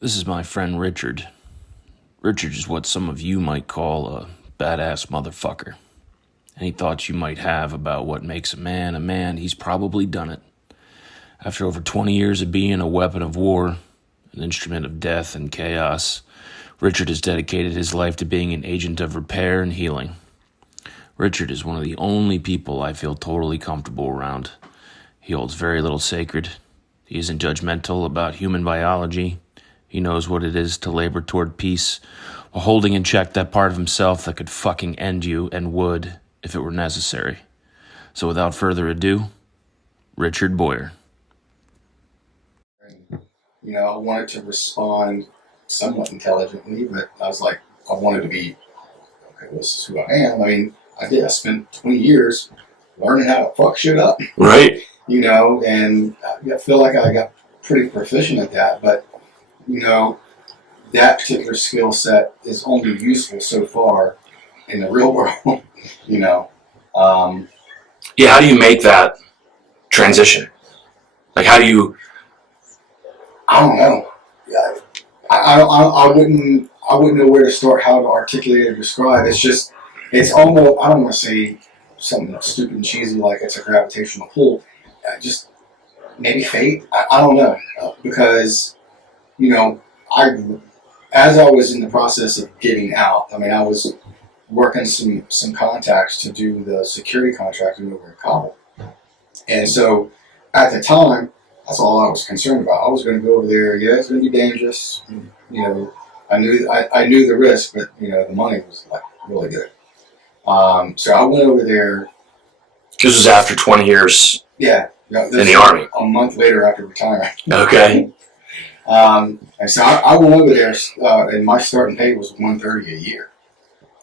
This is my friend Richard. Richard is what some of you might call a badass motherfucker. Any thoughts you might have about what makes a man, he's probably done it. After over 20 years of being a weapon of war, an instrument of death and chaos, Richard has dedicated his life to being an agent of repair and healing. Richard is one of the only people I feel totally comfortable around. He holds very little sacred. He isn't judgmental about human biology. He knows what it is to labor toward peace while holding in check that part of himself that could fucking end you and would if it were necessary. So without further ado, Richard Boyer. I wanted to respond somewhat intelligently, but I was like, I wanted to be, okay, well, this is who I am. I mean, I did. I spent 20 years learning how to fuck shit up. Right. And I feel like I got pretty proficient at that, but that particular skill set is only useful so far in the real world. Yeah, how do you make that transition? Like, how do you... I don't know. I wouldn't know where to start, how to articulate or describe. It's almost, I don't want to say something stupid and cheesy like it's a gravitational pull. Just maybe fate. I don't know. Because, as I was in the process of getting out, I mean, I was working some contacts to do the security contracting over in Kabul. And so at the time, that's all I was concerned about. I was going to go over there. Yeah, it's going to be dangerous. I knew the risk, but the money was like really good. So I went over there. This was after 20 years. Yeah, in the Army. A month later after retiring. Okay. And so I went over there, and my starting pay was $130 a year.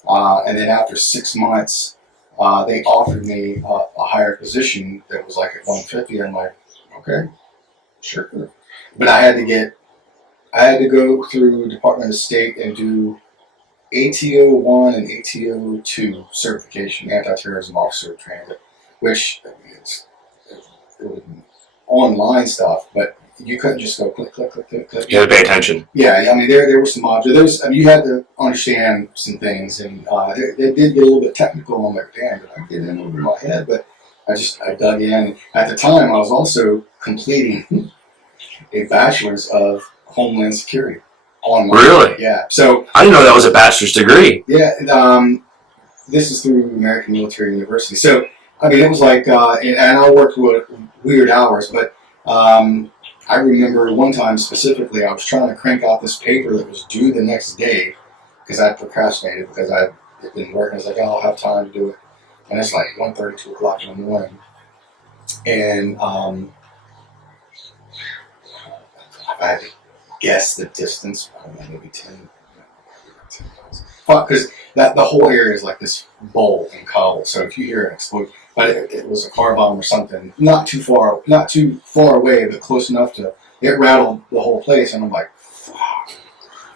And then after 6 months, they offered me a higher position that was like at $150. I'm like, okay, sure. But I had to go through Department of State and do ATO 1 and ATO 2 certification, anti-terrorism officer training, which it was online stuff, but you couldn't just go click, click, click, click, click. You had to pay attention. Yeah, I mean, there were some objects. You had to understand some things, and they did get a little bit technical. I'm like, damn, did I get in over my head? But I dug in. At the time, I was also completing a bachelor's of Homeland Security online. Really? Yeah. So I didn't know that was a bachelor's degree. Yeah. This is through American Military University. So I mean, it was like, and I worked with weird hours, but I remember one time specifically, I was trying to crank out this paper that was due the next day because I procrastinated because I had been working. I was like, oh, I'll have time to do it. And it's like 1:30, 2 o'clock in the morning. And if I had to guess the distance, I don't know, maybe 10 miles. Because the whole area is like this bowl in Kabul. So if you hear an explosion, but it was a car bomb or something, not too far away, but close enough to, it rattled the whole place. And I'm like, fuck.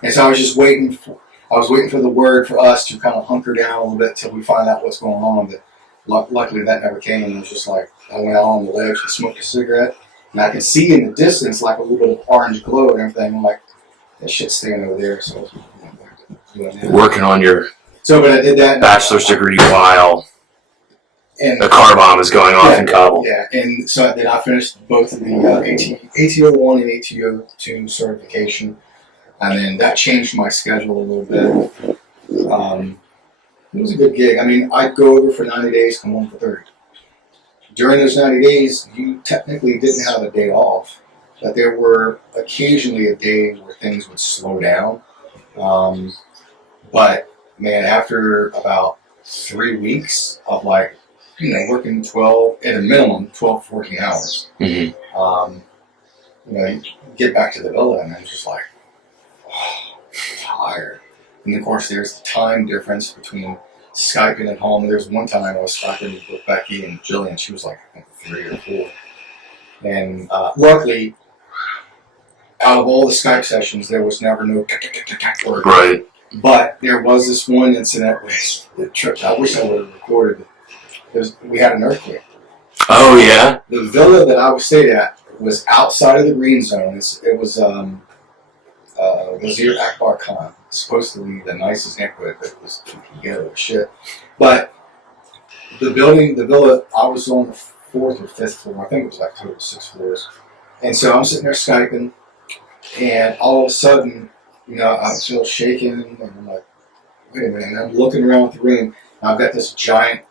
And so I was just waiting for the word for us to kind of hunker down a little bit till we find out what's going on. But luckily that never came. And it was just like, I went out on the ledge and smoked a cigarette. And I could see in the distance like a little bit of orange glow and everything. I'm like, that shit's staying over there. So working on your but I did that bachelor's degree while the car bomb is going off in Kabul. Yeah, and so then I finished both of the ATO 1 and ATO 2 certification, and then that changed my schedule a little bit. It was a good gig. I mean, I'd go over for 90 days, come home for 30. During those 90 days, you technically didn't have a day off, but there were occasionally a day where things would slow down. But man, after about 3 weeks of like, working 12, at a minimum, 12, 14 hours, you get back to the villa and I'm just like, oh, tired. And of course, there's the time difference between Skyping at home. There's one time I was Skyping with Becky and Jillian. She was like 3 or 4. And luckily, out of all the Skype sessions, there was never no word. Right. But there was this one incident with the trip. I wish I would have recorded it. We had an earthquake. Oh, yeah? The villa that I was stayed at was outside of the green zone. It was Wazir Akbar Khan. Supposed to be the nicest neighborhood, but it was ghetto as shit. But the villa, I was on the 4th or 5th floor. I think it was like total 6 floors. And so I'm sitting there Skyping, and all of a sudden, I feel shaken, and I'm like, wait a minute. And I'm looking around the room, and I've got this giant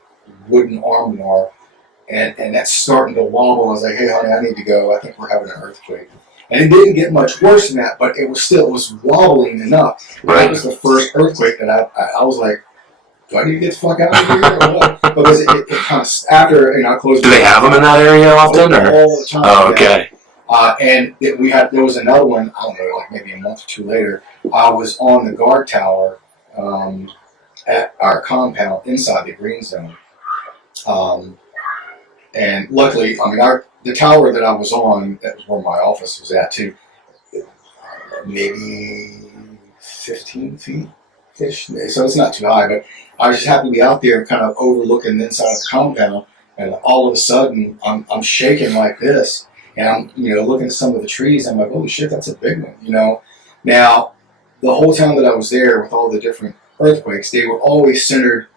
wooden armoire, and that's starting to wobble. I was like, hey, honey, I need to go. I think we're having an earthquake. And it didn't get much worse than that, but it was wobbling enough. Right. That was the first earthquake that I was like, do I need to get the fuck out of here or what? Because it kind of, after, I closed. Do they have them in that area often? All the time. Oh, okay. And there was another one, I don't know, like maybe a month or two later. I was on the guard tower at our compound inside the green zone. And luckily, the tower that I was on, that was where my office was at too, maybe 15 feet-ish. So it's not too high, but I just happened to be out there kind of overlooking the inside of the compound, and all of a sudden I'm shaking like this, and I'm looking at some of the trees. I'm like, holy shit, that's a big one. Now the whole time that I was there with all the different earthquakes, they were always centered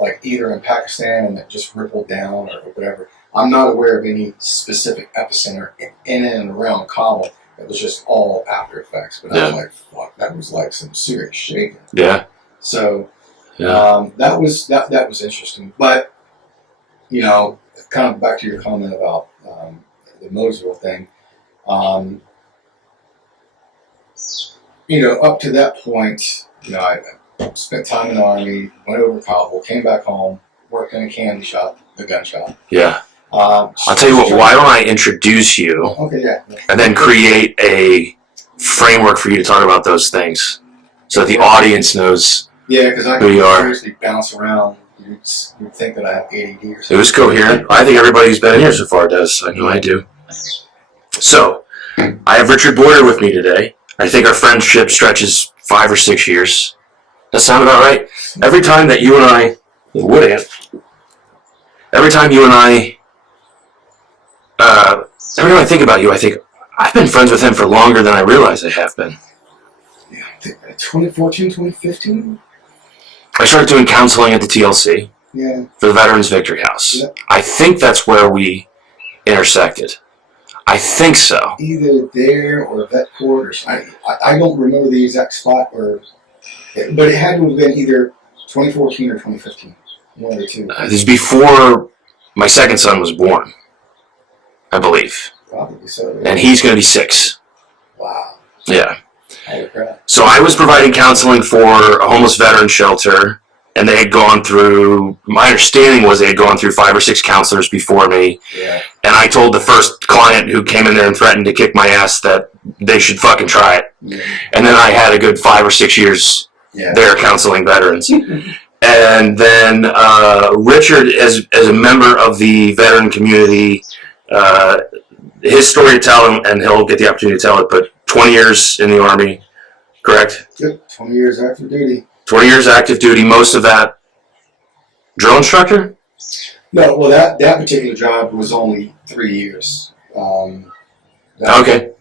like either in Pakistan and that just rippled down or whatever. I'm not aware of any specific epicenter in and around Kabul. It was just all after effects. But I was like, fuck, that was like some serious shaking. Yeah. So that was interesting. But kind of back to your comment about the Mosul thing. Up to that point, I spent time in the Army, went over to Kabul, came back home, worked in a candy shop, the gun shop. Yeah. I'll tell you what, why don't I introduce you and then create a framework for you to talk about those things so that the audience knows because I who you are. Seriously bounce around. You'd think that I have ADD or something. It was coherent. I think everybody who's been in here so far does. I know I do. So, I have Richard Boyer with me today. I think our friendship stretches 5 or 6 years. Does that sound about right? Every time that you and I, every time I think about you, I think, I've been friends with him for longer than I realize I have been. Yeah, I think 2014, 2015? I started doing counseling at the TLC for the Veterans Victory House. Yep. I think that's where we intersected. I think so. Either there or vet quarters. I don't remember the exact spot, but it had to have been either 2014 or 2015. One of the two. This is before my second son was born, I believe. Probably so. Yeah. And he's going to be 6. Wow. Yeah. Holy crap. So I was providing counseling for a homeless veteran shelter, and they had gone through, my understanding was they had gone through 5 or 6 counselors before me. Yeah. And I told the first client who came in there and threatened to kick my ass that they should fucking try it. Yeah. And then I had a good 5 or 6 years there counseling veterans. And then Richard, as a member of the veteran community, his story to tell, and he'll get the opportunity to tell it, but 20 years in the Army, correct? Yep, 20 years active duty. 20 years active duty, most of that drill instructor? No, well, that particular job was only 3 years. Okay.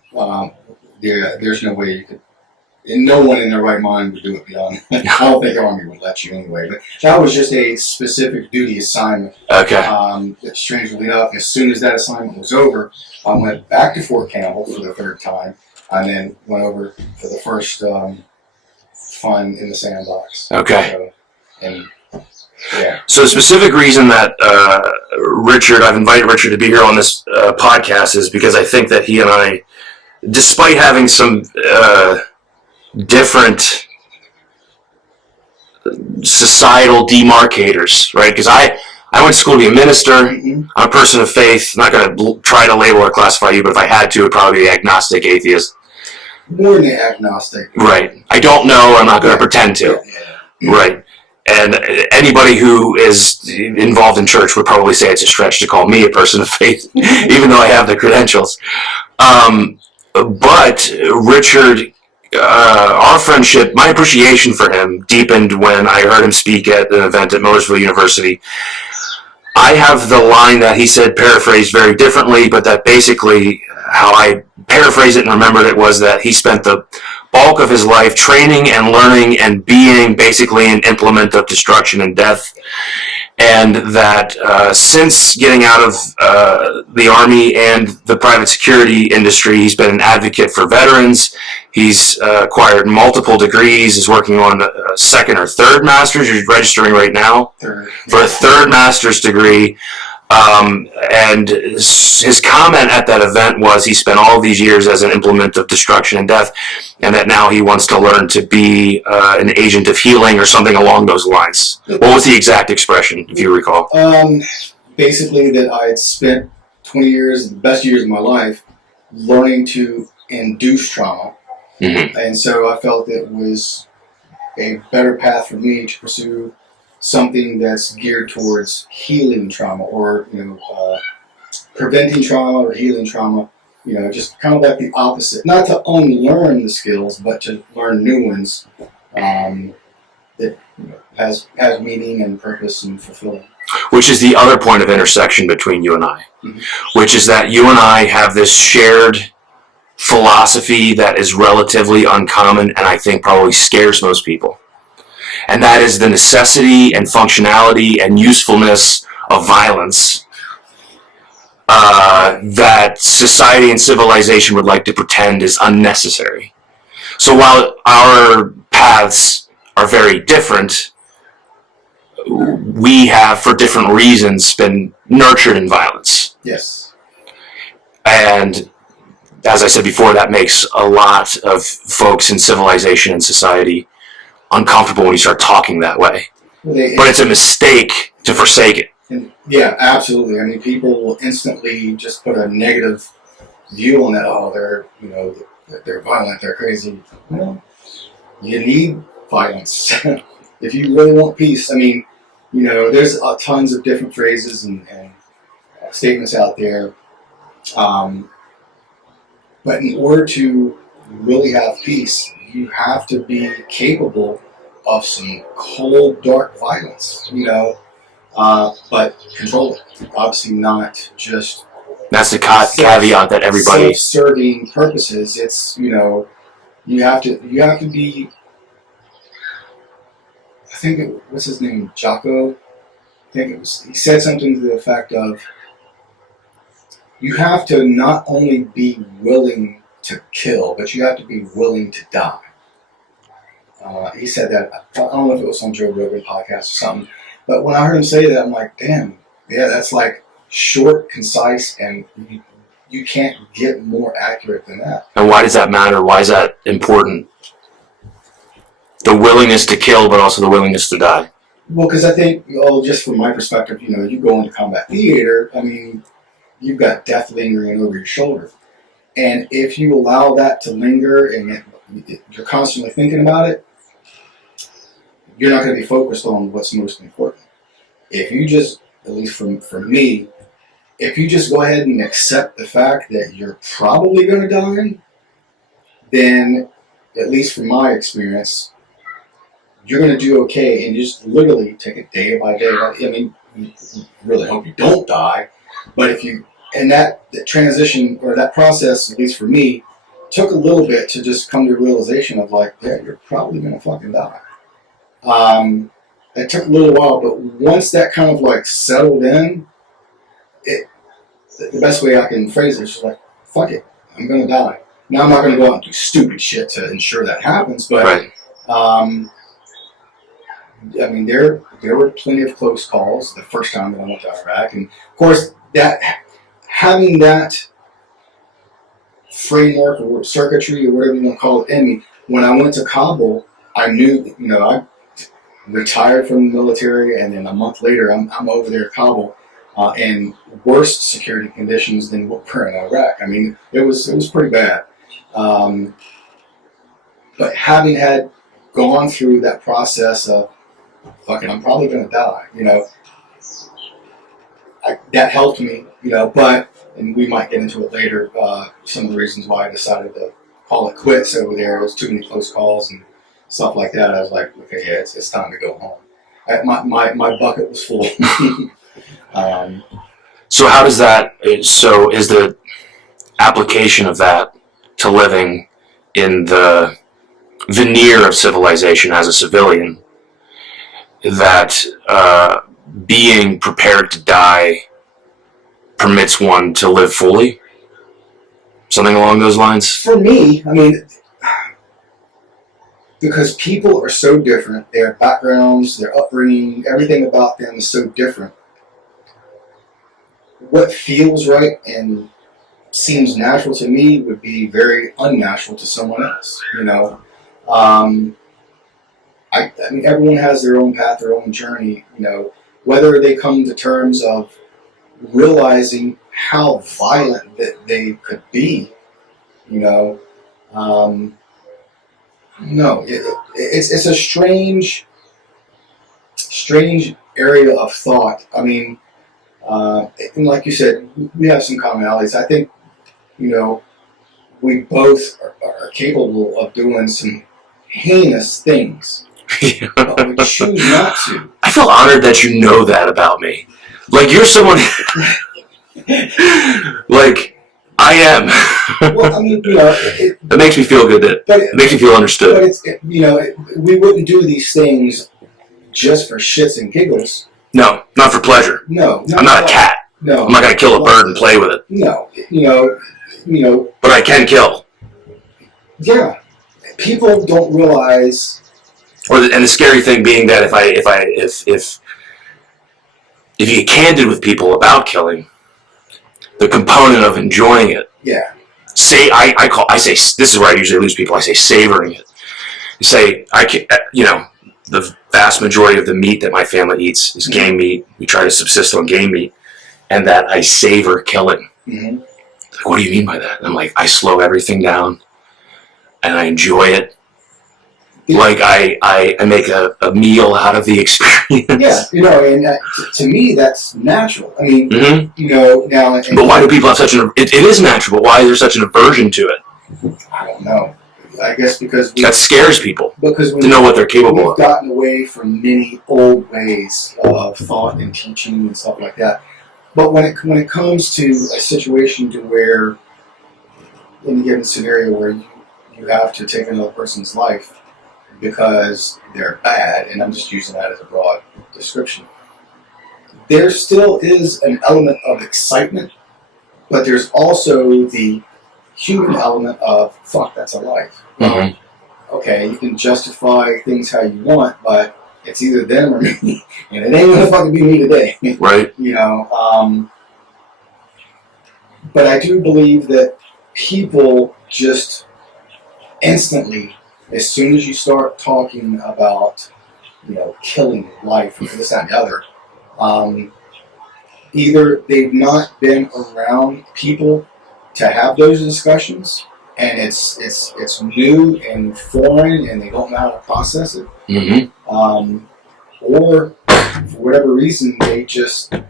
There's no way you could, and no one in their right mind would do it beyond. I don't think the Army would let you anyway, but that was just a specific duty assignment. Okay. Strangely enough, as soon as that assignment was over, I went back to Fort Campbell for the 3rd time, and then went over for the first fun in the sandbox. Okay. So the specific reason that I've invited Richard to be here on this podcast is because I think that he and I, despite having some different societal demarcators, right? Because I went to school to be a minister. Mm-hmm. I'm a person of faith. I'm not going to try to label or classify you, but if I had to, it would probably be agnostic, atheist. More than agnostic. Right. I don't know. I'm not going to pretend to. Yeah. Right. And anybody who is involved in church would probably say it's a stretch to call me a person of faith, even though I have the credentials. But Richard, our friendship, my appreciation for him deepened when I heard him speak at an event at Millersville University. I have the line that he said, paraphrased very differently, but that basically how I paraphrased it and remembered it was that he spent the bulk of his life training and learning and being basically an implement of destruction and death. And that since getting out of the Army and the private security industry, he's been an advocate for veterans. He's acquired multiple degrees, is working on a second or third master's. You're registering right now for a third master's degree. And his comment at that event was he spent all these years as an implement of destruction and death, and that now he wants to learn to be an agent of healing or something along those lines. What was the exact expression, if you recall? Basically that I had spent 20 years, the best years of my life, learning to induce trauma. Mm-hmm. And so I felt it was a better path for me to pursue something that's geared towards healing trauma, or preventing trauma or healing trauma. Just kind of like the opposite. Not to unlearn the skills, but to learn new ones that has meaning and purpose and fulfilling. Which is the other point of intersection between you and I, mm-hmm. which is that you and I have this shared philosophy that is relatively uncommon, and I think probably scares most people. And that is the necessity and functionality and usefulness of violence that society and civilization would like to pretend is unnecessary. So while our paths are very different, we have, for different reasons, been nurtured in violence. Yes. And as I said before, that makes a lot of folks in civilization and society uncomfortable when you start talking that way. But it's a mistake to forsake it. Yeah, absolutely. I mean, people will instantly just put a negative view on that. Oh, they're violent, they're crazy. Well, you need violence if you really want peace. I mean, there's tons of different phrases and statements out there. But in order to really have peace, you have to be capable of some cold, dark violence, but control it. Obviously not just... That's the caveat that everybody... Self-serving purposes. It's, you have to be... I think what's his name? Jocko? I think it was... He said something to the effect of, you have to not only be willing to kill, but you have to be willing to die. He said that, I don't know if it was on Joe Rogan podcast or something, but when I heard him say that, I'm like, damn, yeah, that's like short, concise, and you can't get more accurate than that. And why does that matter? Why is that important? The willingness to kill, but also the willingness to die. Well, because I think, just from my perspective, you go into combat theater, I mean, you've got death lingering over your shoulder. And if you allow that to linger and you're constantly thinking about it, you're not going to be focused on what's most important. If you just, at least for me, if you just go ahead and accept the fact that you're probably going to die, then, at least from my experience, you're going to do okay, and just literally take it day by day. I mean, you really hope you don't die, but if you... And that transition, or that process, at least for me, took a little bit to just come to a realization of like, yeah, you're probably going to fucking die. It took a little while, but once that kind of like settled in, the best way I can phrase it is just like, fuck it, I'm going to die. Now I'm not going to go out and do stupid shit to ensure that happens, but right. I mean, there were plenty of close calls the first time that I went to Iraq, and of course having that framework or circuitry or whatever you want to call it in me, when I went to Kabul, I knew, I retired from the military, and then a month later, I'm over there at Kabul in worse security conditions than what were in Iraq. I mean, it was pretty bad. But having had gone through that process of, fucking, I'm probably going to die, that helped me, but, and we might get into it later, some of the reasons why I decided to call it quits over there. There was too many close calls and stuff like that. I was like, okay, yeah, it's time to go home. My bucket was full. So how does that, so is the application of that to living in the veneer of civilization as a civilian, that being prepared to die permits one to live fully? Something along those lines? For me, I mean, because people are so different, their backgrounds, their upbringing, everything about them is so different. What feels right and seems natural to me would be very unnatural to someone else. I mean, everyone has their own path, their own journey. Whether they come to terms of realizing how violent that they could be. No, it's a strange area of thought. I mean, and like you said, we have some commonalities. I think, we both are capable of doing some heinous things, but we choose not to. I feel honored that you know that about me. Like, you're someone... like, I am. Well, I mean, it makes me feel good. It makes me feel understood. But we wouldn't do these things just for shits and giggles. No, not for pleasure. No, I'm not a cat. No, I'm not going to kill a bird and play with it. No, But I can kill. Yeah, people don't realize. And the scary thing being that if you get candid with people about killing, the component of enjoying it. Yeah. I say this is where I usually lose people. I say savoring it. I say the vast majority of the meat that my family eats is game meat. We try to subsist on game meat, and that I savor killing. Mm-hmm. Like, what do you mean by that? And I'm like, I slow everything down, and I enjoy it. Yeah. Like I make a meal out of the experience. Yeah, and to me that's natural. I mean, now. But why do people have such an? It is natural, but why is there such an aversion to it? I don't know. I guess because that scares people. Because to know what they're capable of. We've gotten away from many old ways of thought and teaching and stuff like that. But when it comes to a situation to where, in a given scenario where you have to take another person's life because they're bad, and I'm just using that as a broad description, there still is an element of excitement, but there's also the human element of, fuck, that's a life. Mm-hmm. Okay, you can justify things how you want, but it's either them or me, and it ain't gonna fucking be me today. Right. But I do believe that people just instantly, as soon as you start talking about, killing life or this, that, and the other, either they've not been around people to have those discussions, and it's new and foreign, and they don't know how to process it. Mm-hmm. Or for whatever reason, they just, I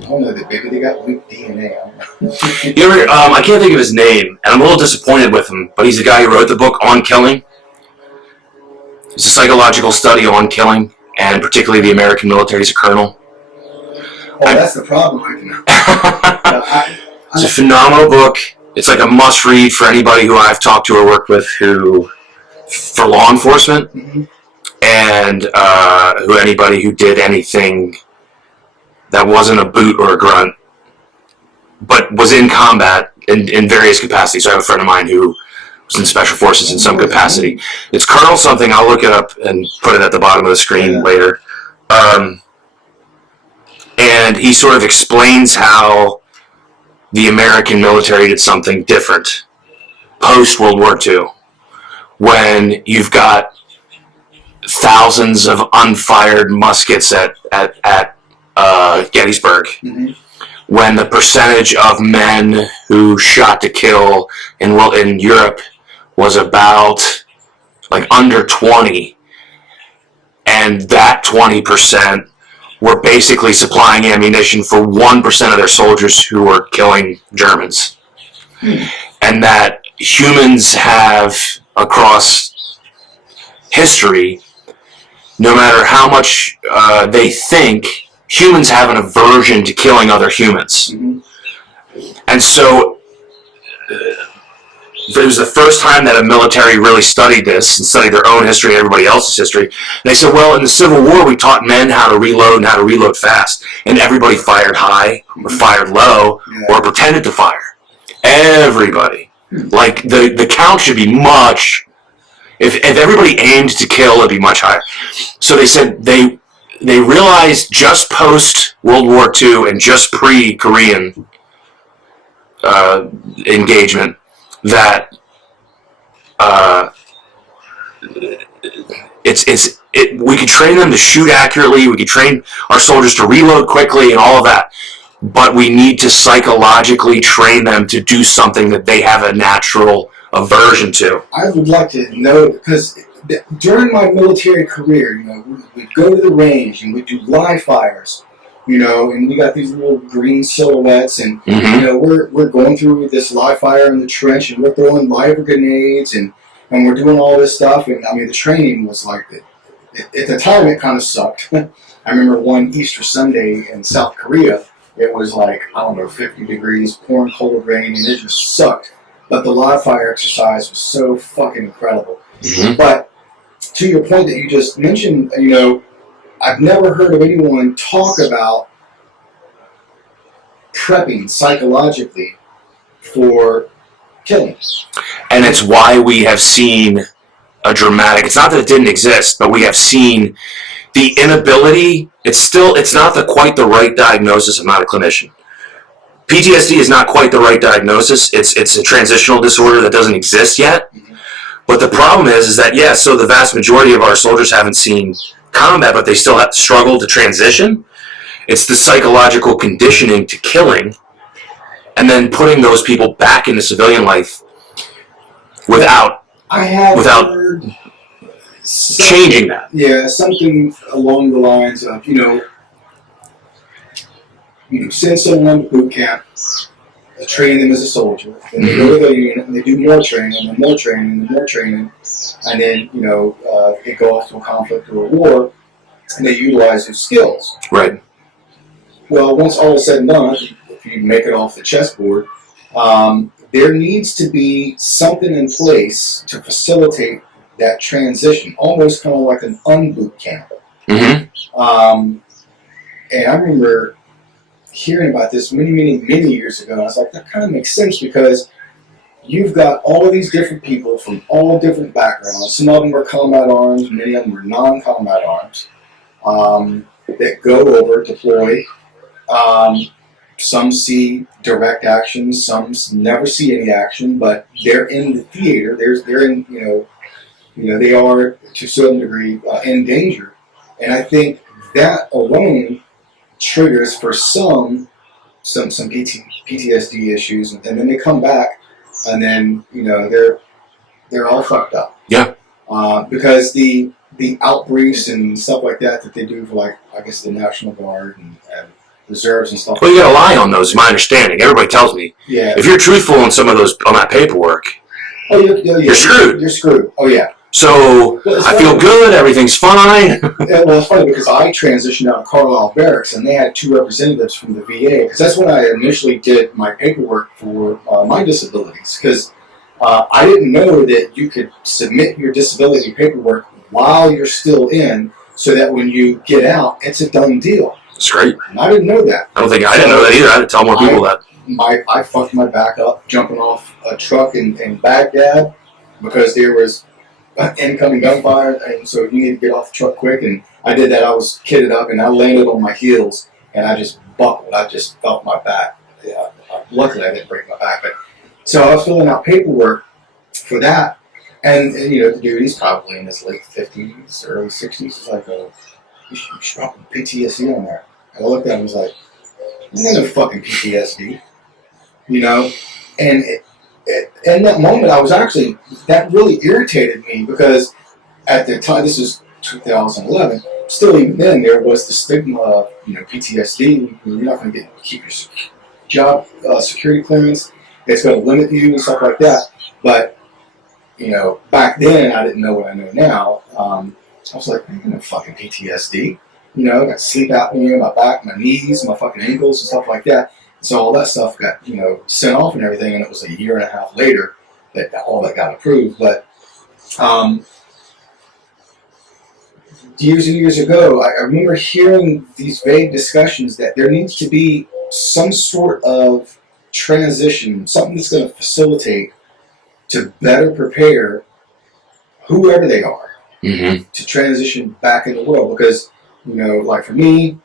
don't know, maybe they got weak DNA. I can't think of his name, and I'm a little disappointed with him, but he's the guy who wrote the book on killing. It's a psychological study on killing, and particularly the American military as a colonel. Oh, that's the problem. It's a phenomenal book. It's like a must-read for anybody who I've talked to or worked with for law enforcement, mm-hmm. and anybody who did anything that wasn't a boot or a grunt, but was in combat in various capacities. So I have a friend of mine who was in special forces in some capacity. It's Colonel something. I'll look it up and put it at the bottom of the screen later. And he sort of explains how the American military did something different post-World War II, when you've got thousands of unfired muskets at Gettysburg, mm-hmm. when the percentage of men who shot to kill in Europe was about like under 20, and that 20% were basically supplying ammunition for 1% of their soldiers who were killing Germans. And that humans have, across history, no matter how much they think, humans have an aversion to killing other humans. Mm-hmm. And so it was the first time that a military really studied this and studied their own history and everybody else's history. And they said, well, in the Civil War, we taught men how to reload and how to reload fast. And everybody fired high or fired low or pretended to fire. Everybody. Like, the count should be much... If everybody aimed to kill, it'd be much higher. So they said they realized just post World War II and just pre-Korean engagement that we could train them to shoot accurately, we could train our soldiers to reload quickly and all of that, but we need to psychologically train them to do something that they have a natural aversion to. I would like to know, because during my military career, you know, we'd go to the range and we'd do live fires, you know, and we got these little green silhouettes, and you know, we're going through this live fire in the trench, and we're throwing live grenades, and we're doing all this stuff. And I mean, the training was like, at the time, it kind of sucked. I remember one Easter Sunday in South Korea, it was like, I don't know, 50 degrees, pouring cold rain, and it just sucked. But the live fire exercise was so fucking incredible. But to your point that you just mentioned, you know, I've never heard of anyone talk about prepping psychologically for killing. And it's why we have seen a dramatic... It's not that it didn't exist, but we have seen the inability... It's not quite the right diagnosis. I'm not a clinician. PTSD is not quite the right diagnosis. It's a transitional disorder that doesn't exist yet. But the problem is that, yeah, so the vast majority of our soldiers haven't seen combat, but they still have to struggle to transition. It's the psychological conditioning to killing and then putting those people back into civilian life without changing that. Yeah, something along the lines of, you know, you send someone to boot camp, train them as a soldier, then they go to the unit and they do more training and more training and more training, and then, you know, they go off to a conflict or a war, and they utilize their skills. Right. Well, once all is said and done, if you make it off the chessboard, there needs to be something in place to facilitate that transition, almost kind of like an unboot camp. And I remember hearing about this many years ago, and I was like, that kind of makes sense, because you've got all of these different people from all different backgrounds. Some of them are combat arms, many of them are non-combat arms, that go over, deploy. Some see direct action, some never see any action, but they're in the theater. They're in, you know, they are to a certain degree in danger, and I think that alone triggers for some PTSD issues, and then they come back, and then, you know, they're all fucked up. Yeah. Because the outbriefs and stuff like that they do for, like, I guess, the National Guard and reserves and stuff. Well, you gotta lie on those, is my understanding. Everybody tells me. Yeah. If you're truthful on some of those, on that paperwork, you're screwed. You're screwed. Oh, yeah. So, I feel good, everything's fine. Well, it's funny because I transitioned out of Carlisle Barracks, and they had 2 representatives from the VA, because that's when I initially did my paperwork for my disabilities, because I didn't know that you could submit your disability paperwork while you're still in, so that when you get out, it's a done deal. That's great. And I didn't know that. I didn't know that either. I had to tell more people that. I fucked my back up jumping off a truck in Baghdad, because there was incoming gunfire, and so you need to get off the truck quick. And I did that. I was kitted up, and I landed on my heels, and I just buckled. I just felt my back. Yeah, luckily, I didn't break my back. But so I was filling out paperwork for that, and you know, the dude, he's probably in his late 50s, early 60s. He's like, you should drop PTSD on there. And I looked at him and was like, there's no fucking PTSD, you know? And in that moment, I was actually, that really irritated me, because at the time, this is 2011, still even then, there was the stigma of, you know, PTSD. You're not going to keep your job security clearance. It's going to limit you and stuff like that. But, you know, back then, I didn't know what I know now. I was like, I ain't no fucking PTSD. You know, I got sleep apnea, my back, my knees, my fucking ankles and stuff like that. So all that stuff got, you know, sent off and everything, and it was a year and a half later that all that got approved. But years and years ago, I remember hearing these vague discussions that there needs to be some sort of transition, something that's going to facilitate to better prepare whoever they are to transition back in the world. Because, like for me,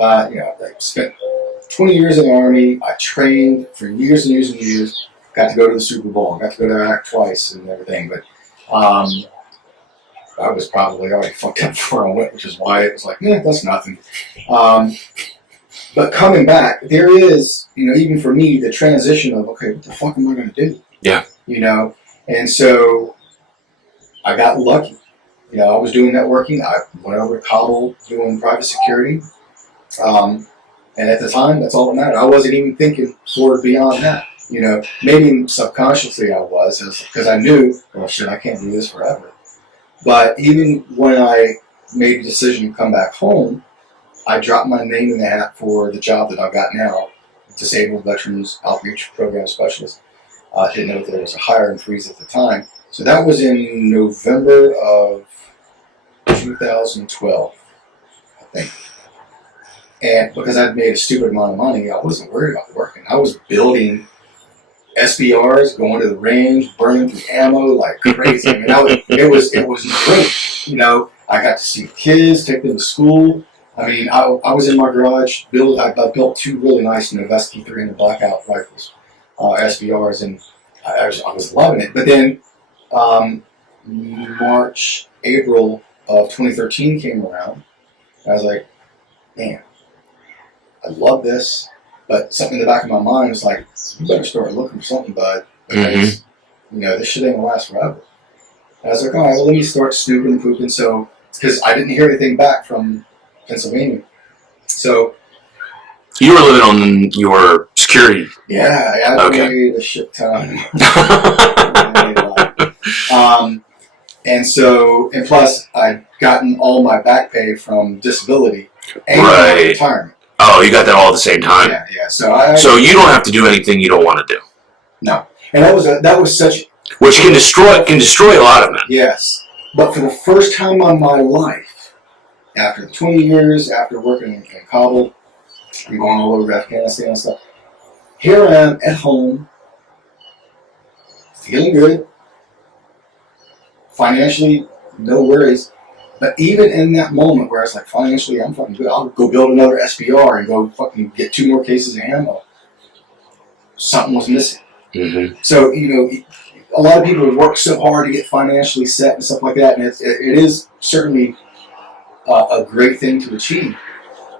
I spent 20 years in the Army. I trained for years and years and years. Got to go to the Super Bowl. Got to go to Iraq twice and everything. But I was probably already fucked up before I went, which is why it was like, that's nothing. But coming back, there is, even for me, the transition of, okay, what the fuck am I going to do? Yeah. And so I got lucky. I was doing networking. I went over to Kabul doing private security. And at the time, that's all that mattered. I wasn't even thinking forward beyond that. Maybe subconsciously I was, because I knew, well, shit, I can't do this forever. But even when I made the decision to come back home, I dropped my name in the hat for the job that I've got now, Disabled Veterans Outreach Program Specialist. I didn't know that there was a hiring freeze at the time. So that was in November of 2012, I think. And because I'd made a stupid amount of money, I wasn't worried about working. I was building SBRs, going to the range, burning through ammo like crazy. I mean, it was great. I got to see kids, take them to school. I mean, I was in my garage. I built two really nice Noveske 300 blackout rifles, SBRs, and I was loving it. But then April of 2013 came around. And I was like, man, I love this. But something in the back of my mind was like, you better start looking for something, bud. Because, this shit ain't gonna last forever. And I was like, all right, well, let me start snooping and pooping. So, because I didn't hear anything back from Pennsylvania. So. You were living on your security. Yeah, I made a shit ton. And plus, I'd gotten all my back pay from disability and retirement. Oh, you got that all at the same time. Yeah. So you don't have to do anything you don't want to do. No, and that was such. Which can destroy a lot of men. Yes, but for the first time in my life, after 20 years, after working in Kabul and going all over Afghanistan and stuff, here I am at home, feeling good, financially, no worries. But even in that moment where it's like, financially, I'm fucking good, I'll go build another SBR and go fucking get 2 more cases of ammo. Something was missing. So, a lot of people work so hard to get financially set and stuff like that, and it is certainly a great thing to achieve,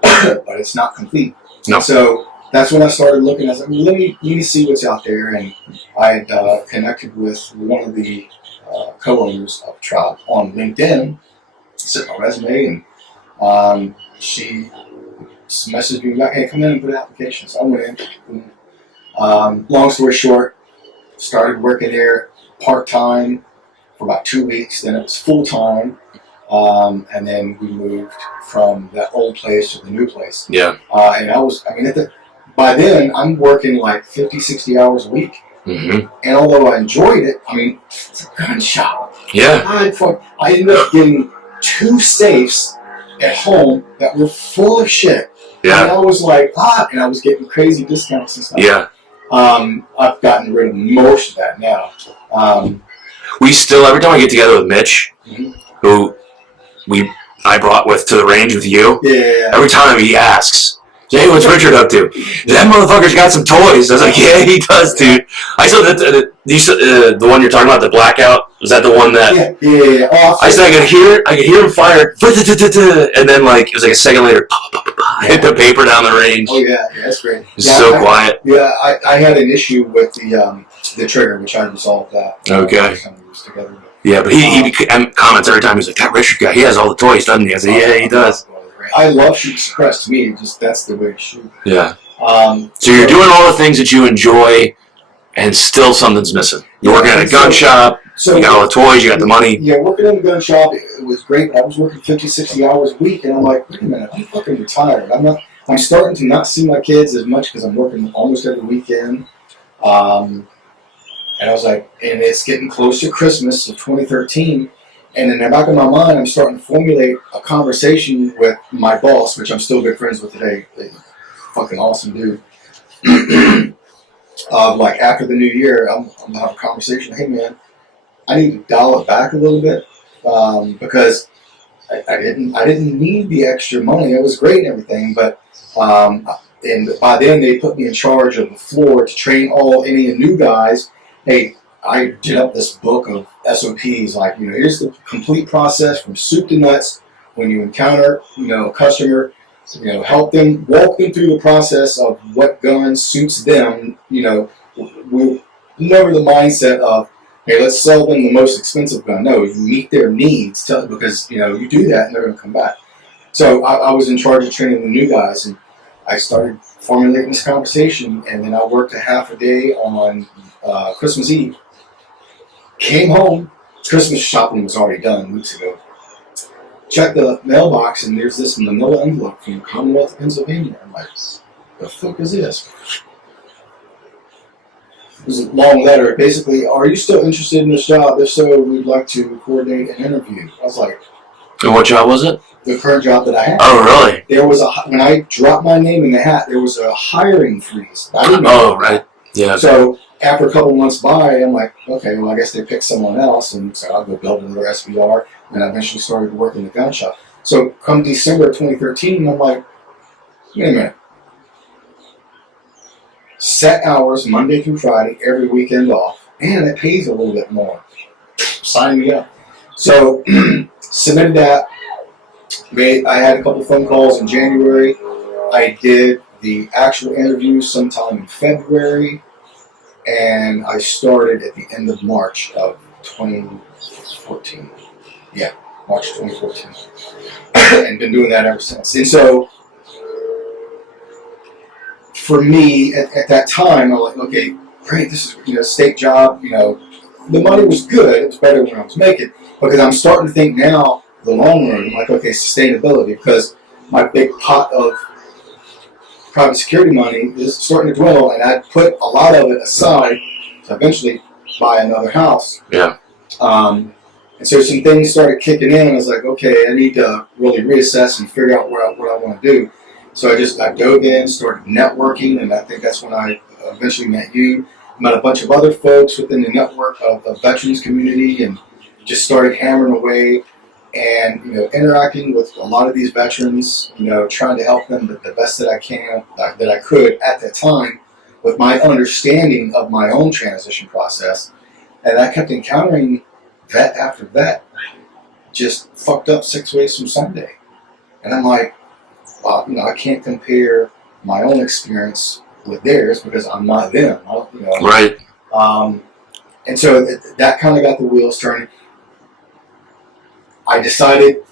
but it's not complete. No. So that's when I started looking. I was like, let me see what's out there, and I had connected with one of the co-owners of Tribe on LinkedIn, sent my resume, and she messaged me back, hey, come in and put an application. So I went in. Long story short, started working there part-time for about 2 weeks. Then it was full-time. And then we moved from that old place to the new place. Yeah. And by then, I'm working like 50, 60 hours a week. And although I enjoyed it, it's a gun shop. Yeah. I ended up getting 2 safes at home that were full of shit. Yeah. And I was like, and I was getting crazy discounts and stuff. Yeah. I've gotten rid of most of that now. We still, every time I get together with Mitch, who I brought to the range with you, every time he asks, Jay, what's Richard up to? That motherfucker's got some toys. I was like, yeah, he does, dude. I saw that the one you're talking about, the blackout. Was that the one that? Yeah. I said I could hear him fire, and then it was like a second later, hit the paper down the range. Oh yeah, that's great. It's so quiet. Yeah, I had an issue with the trigger, which I resolved that. Okay. Yeah, but he comments every time. He's like, that Richard guy, he has all the toys, doesn't he? I said, yeah, he does. I love shoot suppress. To me, that's the way to shoot. Yeah. So you're doing all the things that you enjoy, and still something's missing. You're working at a gun shop. So you got all the toys. You got the money. Yeah, working in the gun shop, it was great. But I was working 50, 60 hours a week, and I'm like, wait a minute, I'm fucking retired. I'm starting to not see my kids as much because I'm working almost every weekend. And I was like, and it's getting close to Christmas of 2013. And in the back of my mind, I'm starting to formulate a conversation with my boss, which I'm still good friends with today. Fucking awesome dude. Like after the new year, I'm gonna have a conversation. Hey man, I need to dial it back a little bit because I didn't need the extra money. It was great and everything, but and by then they put me in charge of the floor to train any new guys. Hey, I did up this book of SOPs, like, here's the complete process from soup to nuts. When you encounter, a customer, help them, walk them through the process of what gun suits them. We never the mindset of, hey, let's sell them the most expensive gun. No, you meet their needs because, you do that and they're going to come back. So I was in charge of training the new guys, and I started formulating this conversation, and then I worked a half a day on Christmas Eve. Came home, Christmas shopping was already done weeks ago. Checked the mailbox, and there's this manila envelope from the Commonwealth of Pennsylvania. I'm like, the fuck is this? It was a long letter. Basically, are you still interested in this job? If so, we'd like to coordinate an interview. I was like, and what job was it? The current job that I had. Oh, really? There was when I dropped my name in the hat, there was a hiring freeze. I didn't know. Oh, right. Yeah. So after a couple of months by, I'm like, okay, well, I guess they picked someone else, and so I'll go build another SBR, and I eventually started to work in the gun shop. So come December of 2013, I'm like, wait a minute. Set hours, Monday through Friday, every weekend off, and it pays a little bit more. Sign me up. So submitted that. I had a couple phone calls in January. I did the actual interview sometime in February, and I started at the end of March of 2014. Yeah, March 2014. And been doing that ever since. And so, for me, at that time, I was like, okay, great, this is a state job. The money was good. It was better than I was making. Because I'm starting to think now, the long run, I'm like, okay, sustainability, because my big pot of private security money is starting to dwindle, and I put a lot of it aside to eventually buy another house. Yeah. And so some things started kicking in, and I was like, okay, I need to really reassess and figure out what I want to do. So I dove in, started networking, and I think that's when I eventually met you. Met a bunch of other folks within the network of the veterans community, and just started hammering away and interacting with a lot of these veterans, trying to help them the best that I could at that time with my understanding of my own transition process. And I kept encountering vet after vet just fucked up 6 ways from Sunday. And I'm like, wow, I can't compare my own experience with theirs because I'm not them. Right. And so that kind of got the wheels turning. I decided,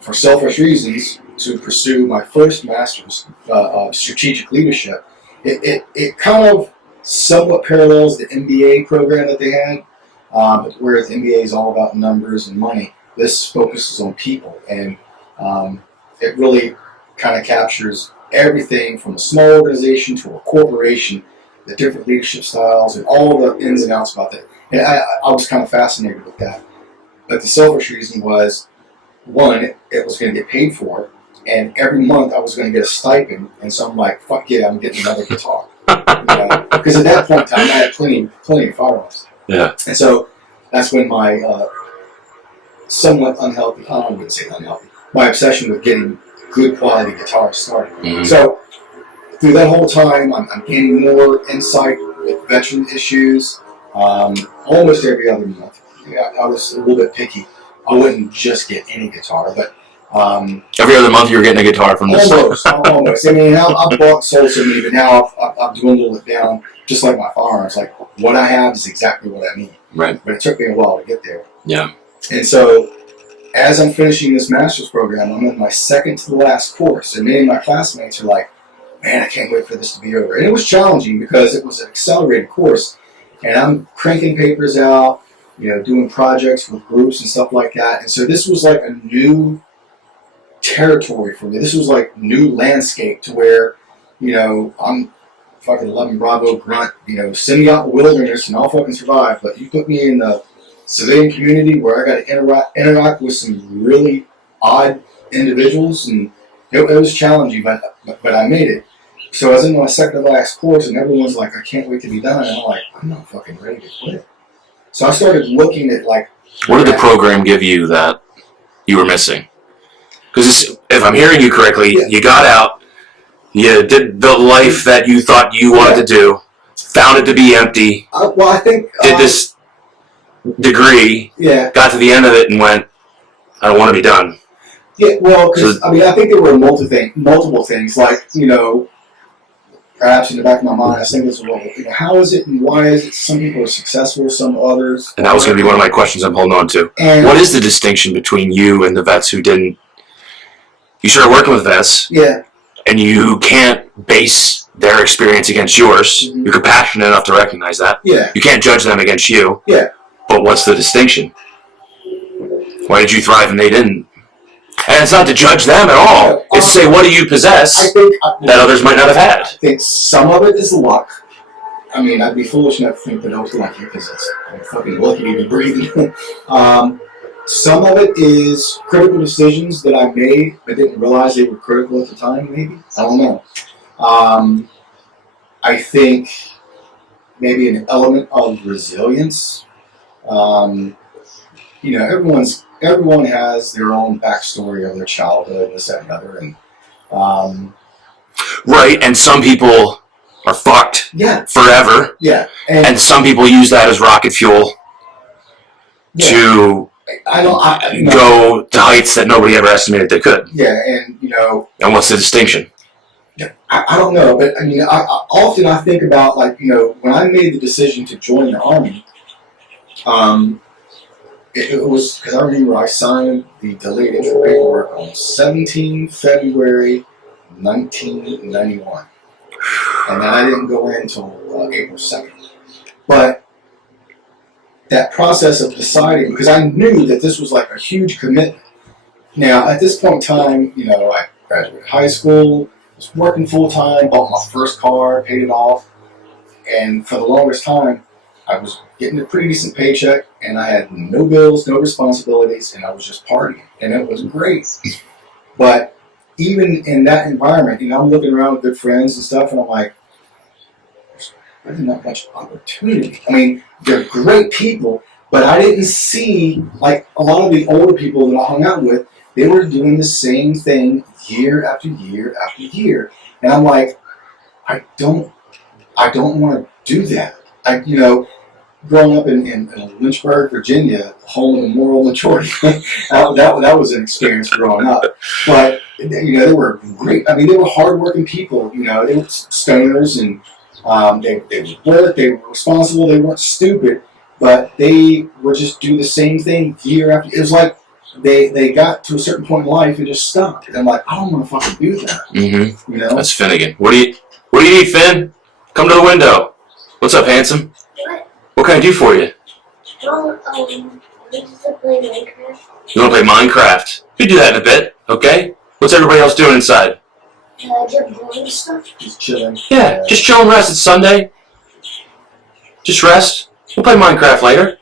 for selfish reasons, to pursue my first master's of strategic leadership. It kind of somewhat parallels the MBA program that they had, whereas the MBA is all about numbers and money. This focuses on people, and it really kind of captures everything from a small organization to a corporation, the different leadership styles, and all the ins and outs about that. And I was kind of fascinated with that. But the selfish reason was, one, it was going to get paid for, and every month I was going to get a stipend, and so I'm like, fuck yeah, I'm getting another guitar. Because at that point in time, I had plenty of firearms. Yeah. And so that's when my somewhat unhealthy, I wouldn't say unhealthy, my obsession with getting good quality guitars started. Mm-hmm. So through that whole time, I'm gaining more insight with veteran issues almost every other month. Yeah, I was a little bit picky. I wouldn't just get any guitar, but every other month you were getting a guitar from this. Almost. I mean, I've bought sold so many, but now I've dwindled it down, just like my firearms. Like, what I have is exactly what I need. Right. But it took me a while to get there. Yeah. And so, as I'm finishing this master's program, I'm in my second to the last course, and many of my classmates are like, man, I can't wait for this to be over. And it was challenging because it was an accelerated course, and I'm cranking papers out, doing projects with groups and stuff like that. And so this was like a new territory for me. This was like new landscape to where, I'm fucking 11 Bravo grunt, send me out in the wilderness and I'll fucking survive. But you put me in the civilian community where I got to interact with some really odd individuals, and it was challenging, but I made it. So I was in my second to last course, and everyone's like, I can't wait to be done. And I'm like, I'm not fucking ready to quit. So I started looking at like... What did the program give you that you were missing? Because if I'm hearing you correctly, you got out, you did the life that you thought you wanted to do, found it to be empty. I think... did this degree, got to the end of it and went, I don't want to be done. Yeah, well, because, I think there were multiple things, like, perhaps in the back of my mind, I was thinking, well, how is it and why is it some people are successful, some others? And that was going to be one of my questions I'm holding on to. And what is the distinction between you and the vets who didn't? You started working with vets. Yeah. And you can't base their experience against yours. Mm-hmm. You're compassionate enough to recognize that. Yeah. You can't judge them against you. Yeah. But what's the distinction? Why did you thrive and they didn't? And it's not to judge them at all. It's to say, what do you possess that others might not have had? I think some of it is luck. I mean, I'd be foolish not to think that I was lucky because I'm fucking lucky to be breathing. Some of it is critical decisions that I made. I didn't realize they were critical at the time, maybe. I don't know. I think maybe an element of resilience. Everyone has their own backstory of their childhood, this, that, and the other, and right. And some people are fucked. Forever. Yeah. And some people use that as rocket fuel to go to heights that nobody ever estimated they could. Yeah, and And what's the distinction? I don't know, but I mean, often I think about when I made the decision to join the Army. It was because I remember I signed the delayed entry paperwork on 17 February 1991. And then I didn't go in until April 2nd. But that process of deciding, because I knew that this was like a huge commitment. Now, at this point in time, I graduated high school, was working full time, bought my first car, paid it off. And for the longest time, I was getting a pretty decent paycheck, and I had no bills, no responsibilities, and I was just partying, and it was great. But even in that environment, I'm looking around with good friends and stuff, and I'm like, there's really not much opportunity. I mean, they're great people, but I didn't see, like a lot of the older people that I hung out with, they were doing the same thing year after year after year. And I'm like, I don't want to do that. Growing up in Lynchburg, Virginia, home of the moral majority, that was an experience growing up. But they were great. I mean, they were hardworking people. They were stoners, and they worked. They were responsible. They weren't stupid, but they would just do the same thing year after. It was like they got to a certain point in life and just stopped. And I'm like, I don't want to fucking do that. Mm-hmm. That's Finnegan. What do you need, Finn? Come to the window. What's up, handsome? What can I do for you? I just to play Minecraft. You want to play Minecraft? You do that in a bit, okay? What's everybody else doing inside? Just boring stuff. Just chilling. Yeah, just chill and rest. It's Sunday. Just rest. We'll play Minecraft later.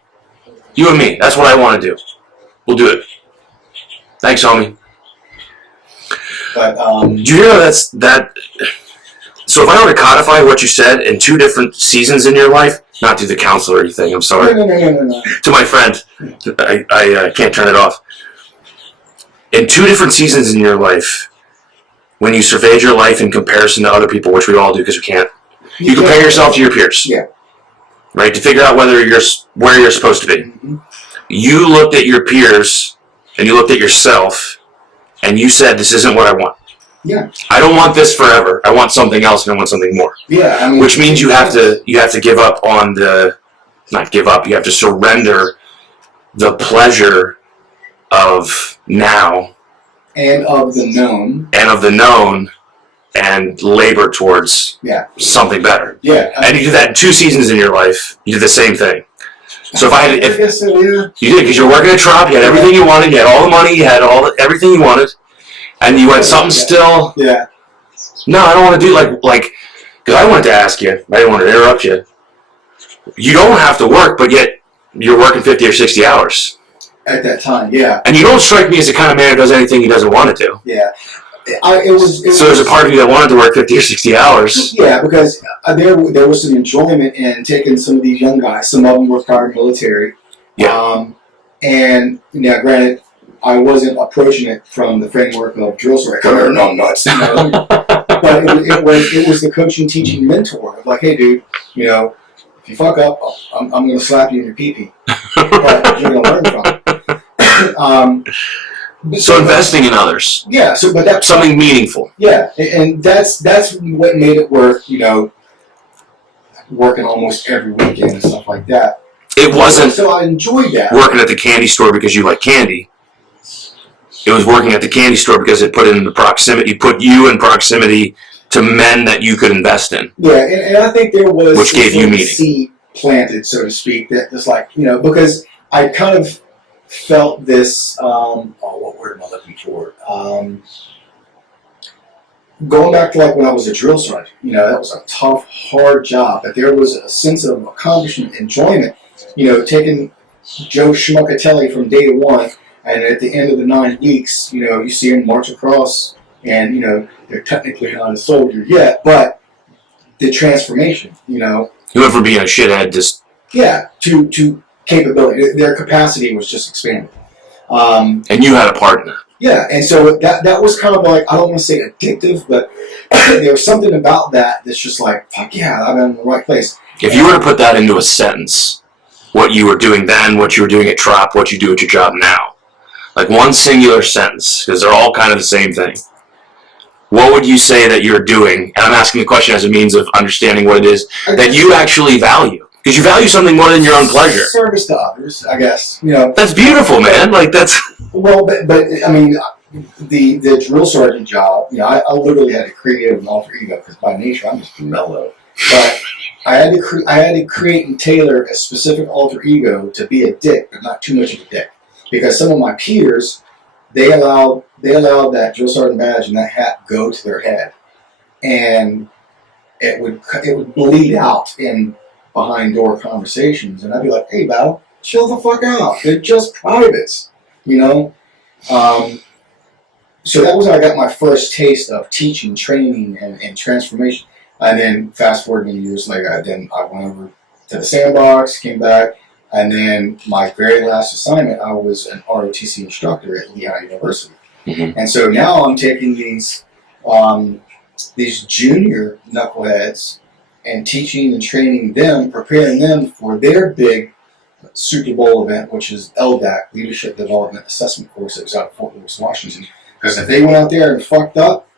You and me. That's what I want to do. We'll do it. Thanks, homie. But did you hear that? So if I were to codify what you said in two different seasons in your life, not do the counselor thing, I'm sorry. No. To my friend, I can't turn it off. In two different seasons in your life, when you surveyed your life in comparison to other people, which we all do because we can't, you compare yourself to your peers. Yeah. Right, to figure out where you're supposed to be. Mm-hmm. You looked at your peers, and you looked at yourself, and you said, this isn't what I want. Yeah. I don't want this forever. I want something else, and I want something more. Yeah. I mean, which means you have to give up on not give up. You have to surrender the pleasure of now and of the known, and labor towards something better. Yeah. And you did that in two seasons in your life. You did the same thing. So I guess so, yeah. You did, because you were working at Trop, you had everything you wanted, you had all the money, you had everything you wanted, and you had something still. Yeah. No, I don't want to do like Because I wanted to ask you, I didn't want to interrupt you. You don't have to work, but yet you're working 50 or 60 hours. At that time, yeah. And you don't strike me as the kind of man who does anything he doesn't want to do. Yeah. So there's a part of you that wanted to work 50 or 60 hours. Yeah, because there was some enjoyment in taking some of these young guys. Some of them were prior military. Yeah. And granted, I wasn't approaching it from the framework of drill sergeant. Come here, no nuts. But it was the coaching, teaching mentor of like, hey, dude, if you fuck up, I'm going to slap you in your pee-pee. But you're going to learn from it. So investing in others. Yeah. So, but that's something meaningful. Yeah, and that's what made it work. Working almost every weekend and stuff like that. It wasn't. So I enjoyed that. Working at the candy store because you like candy. It was working at the candy store because it put you in proximity to men that you could invest in. Yeah, and I think there was which gave you meaning. Seed planted, so to speak, that was like, because I kind of felt this, what word am I looking for? Going back to like when I was a drill sergeant, that was a tough, hard job, but there was a sense of accomplishment, enjoyment, taking Joe Schmuckatelli from day one, and at the end of the 9 weeks, you see him march across, and, they're technically not a soldier yet, but the transformation, You went from being a shithead to capability. Their capacity was just expanded. And you had a part in that. Yeah, and so that was kind of like, I don't want to say addictive, but there was something about that that's just like, fuck yeah, I'm in the right place. If you were to put that into a sentence, what you were doing then, what you were doing at Trop, what you do at your job now, like one singular sentence, because they're all kind of the same thing, what would you say that you're doing? And I'm asking the question as a means of understanding what it is that you actually value. Because you value something more than your own pleasure. Service to others, I guess. That's beautiful, man. Like that's. Well, but I mean, the drill sergeant job. I literally had to create an alter ego because by nature I'm just mellow. But I had to create and tailor a specific alter ego to be a dick, but not too much of a dick. Because some of my peers, they allowed that drill sergeant badge and that hat go to their head, and it would bleed out in behind door conversations, and I'd be like, hey, Battle, chill the fuck out. They're just privates, So that was when I got my first taste of teaching, training, and transformation. And then fast forward many years later, I went over to the sandbox, came back, and then my very last assignment, I was an ROTC instructor at Lehigh University. Mm-hmm. And so now I'm taking these junior knuckleheads and teaching and training them, preparing them for their big Super Bowl event, which is LDAC, Leadership Development Assessment Course that was out of Fort Lewis, Washington. Because if they went out there and fucked up,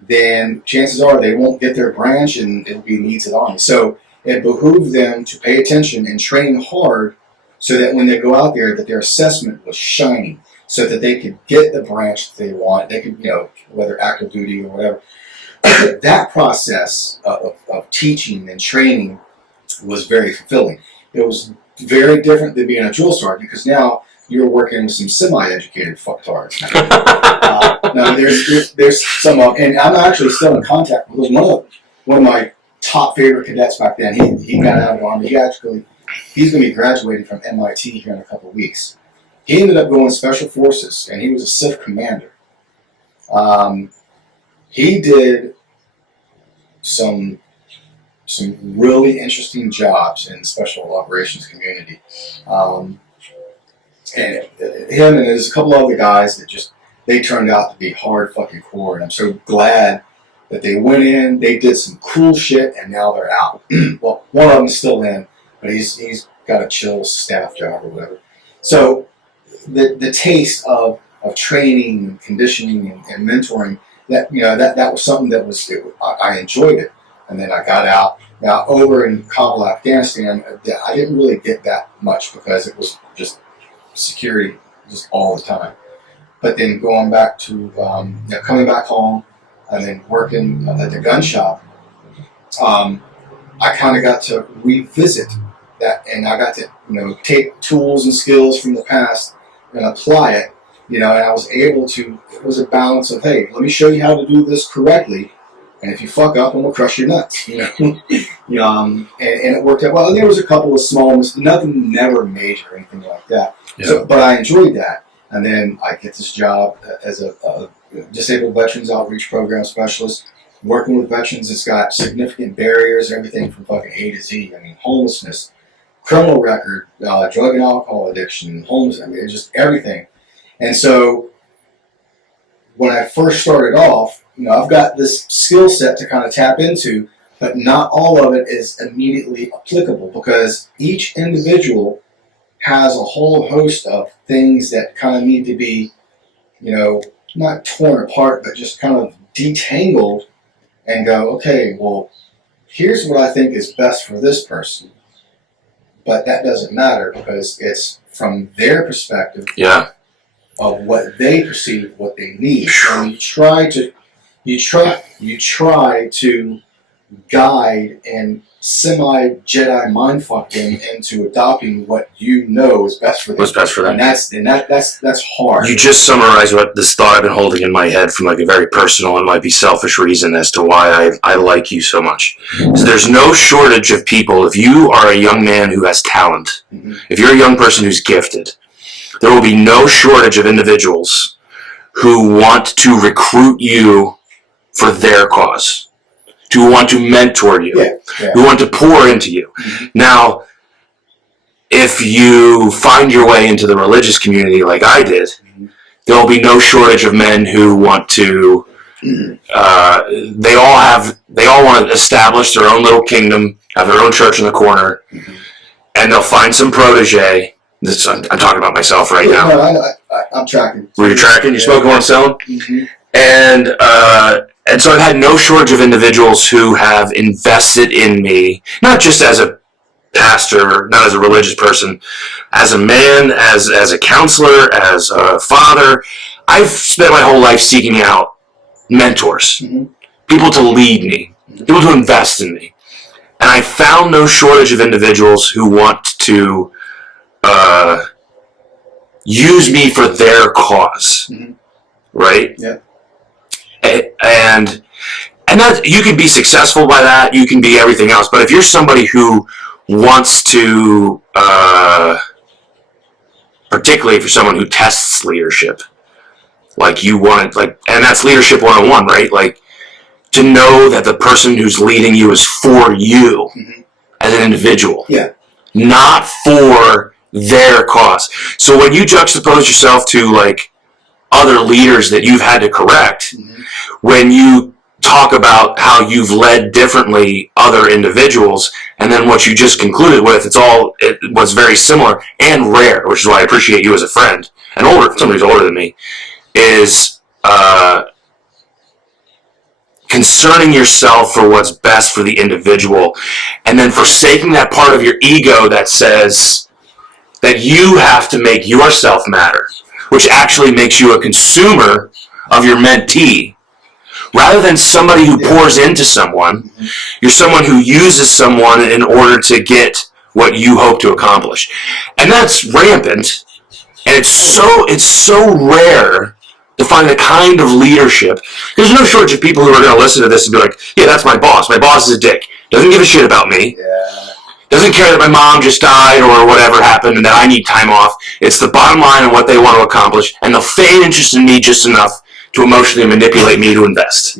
then chances are they won't get their branch and it'll be needs at Army. So it behooved them to pay attention and train hard so that when they go out there, that their assessment was shining so that they could get the branch that they want. They could, whether active duty or whatever. That process of teaching and training was very fulfilling. It was very different than being a drill sergeant because now you're working with some semi-educated fucktards. Now there's some, and I'm actually still in contact with one of my top favorite cadets back then. He got out of the Army. He's going to be graduating from MIT here in a couple of weeks. He ended up going Special Forces, and he was a SIF commander. He did some really interesting jobs in the special operations community. And him and there's a couple other guys that they turned out to be hard fucking core. And I'm so glad that they went in, they did some cool shit, and now they're out. Well, one of them's still in, but he's got a chill staff job or whatever. So the taste of training and conditioning and mentoring, that was something that I enjoyed it. And then I got out. Now over in Kabul, Afghanistan, I didn't really get that much because it was just security just all the time. But then going back to coming back home and then working at the gun shop, I kind of got to revisit that, and I got to take tools and skills from the past and apply it. And I was able to. It was a balance of, hey, let me show you how to do this correctly, And if you fuck up, I'm gonna crush your nuts. And it worked out well. And there was a couple of small mistakes, nothing never major or anything like that. Yeah. So, but I enjoyed that. And then I get this job as a disabled veterans outreach program specialist, working with veterans. It's got significant barriers, everything from fucking A to Z. I mean, homelessness, criminal record, drug and alcohol addiction, homelessness. I mean, it's just everything. And so when I first started off, I've got this skill set to kind of tap into, but not all of it is immediately applicable because each individual has a whole host of things that kind of need to be, not torn apart, but just kind of detangled and go, okay, well, here's what I think is best for this person. But that doesn't matter because it's from their perspective of what they perceive, what they need. And you try to guide and semi-Jedi mindfuck them into adopting what is best for them. What's best for them. And that's hard. You just summarized what this thought I've been holding in my head from like a very personal and might be selfish reason as to why I like you so much. So there's no shortage of people. If you are a young man who has talent, if you're a young person who's gifted, there will be no shortage of individuals who want to recruit you for their cause, who want to mentor you, who want to pour into you. Now, if you find your way into the religious community like I did, there will be no shortage of men who want to. They all want to establish their own little kingdom, have their own church in the corner, and they'll find some protege. I'm talking about myself right now. No, I'm tracking. Were you tracking? You spoke what I'm selling? And so I've had no shortage of individuals who have invested in me, not just as a pastor, not as a religious person, as a man, as a counselor, as a father. I've spent my whole life seeking out mentors, people to lead me, people to invest in me. And I found no shortage of individuals who want to use me for their cause, right? Yeah. And that you can be successful by that. You can be everything else. But if you're somebody who wants to, particularly if you're someone who tests leadership, like you want, and that's leadership 101, right? Like to know that the person who's leading you is for you as an individual, not for their cause. So when you juxtapose yourself to like other leaders that you've had to correct, when you talk about how you've led differently other individuals, and then what you just concluded with, it was very similar and rare, which is why I appreciate you as a friend, and somebody who's older than me, is concerning yourself for what's best for the individual, and then forsaking that part of your ego that says that you have to make yourself matter, which actually makes you a consumer of your mentee. Rather than somebody who pours into someone, you're someone who uses someone in order to get what you hope to accomplish. And that's rampant, and it's so rare to find the kind of leadership. There's no shortage of people who are going to listen to this and be like, yeah, that's my boss. My boss is a dick. Doesn't give a shit about me. Doesn't care that my mom just died or whatever happened and that I need time off. It's the bottom line on what they want to accomplish, and they'll feign interest in me just enough to emotionally manipulate me to invest.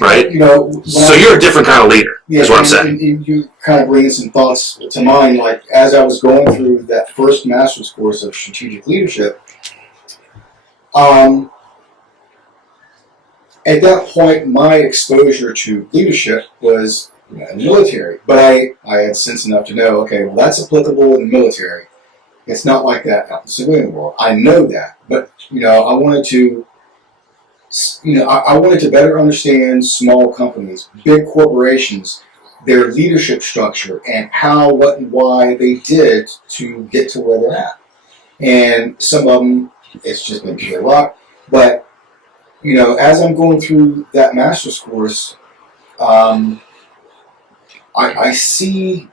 Right? So you're a different kind of leader, is what I'm saying. You kind of bring some thoughts to mind, like as I was going through that first master's course of strategic leadership, at that point, my exposure to leadership was in the military. But I had sense enough to know, okay, well, that's applicable in the military. It's not like that out in the civilian world. I know that. But, I wanted to better understand small companies, big corporations, their leadership structure, and how, what, and why they did to get to where they're at. And some of them, it's just been pure luck. But, as I'm going through that master's course, I see,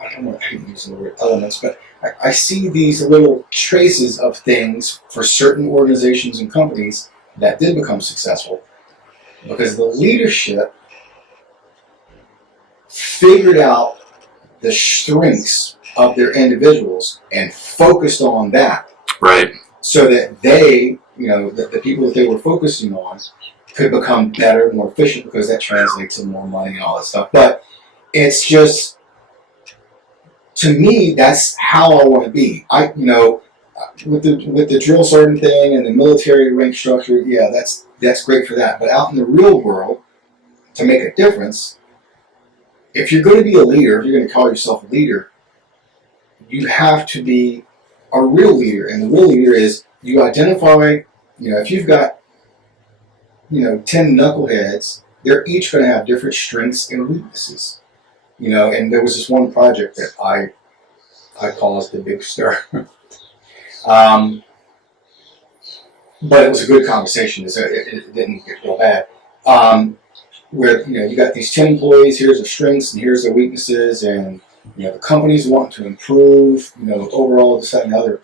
I don't know how to use the word elements, but I see these little traces of things for certain organizations and companies that did become successful because the leadership figured out the strengths of their individuals and focused on that. Right. So that they, the people that they were focusing on could become better, more efficient, because that translates to more money and all that stuff. But it's just, to me, that's how I want to be. With the drill sergeant thing and the military rank structure, yeah, that's great for that. But out in the real world, to make a difference, if you're going to be a leader, if you're going to call yourself a leader, you have to be a real leader. And the real leader is you identify, if you've got, 10 knuckleheads, they're each going to have different strengths and weaknesses. And there was this one project that I caused the big stir. But it was a good conversation. It didn't get real bad. Where you got these 10 employees. Here's their strengths and here's their weaknesses, and the companies want to improve. Overall, this, that, and the other.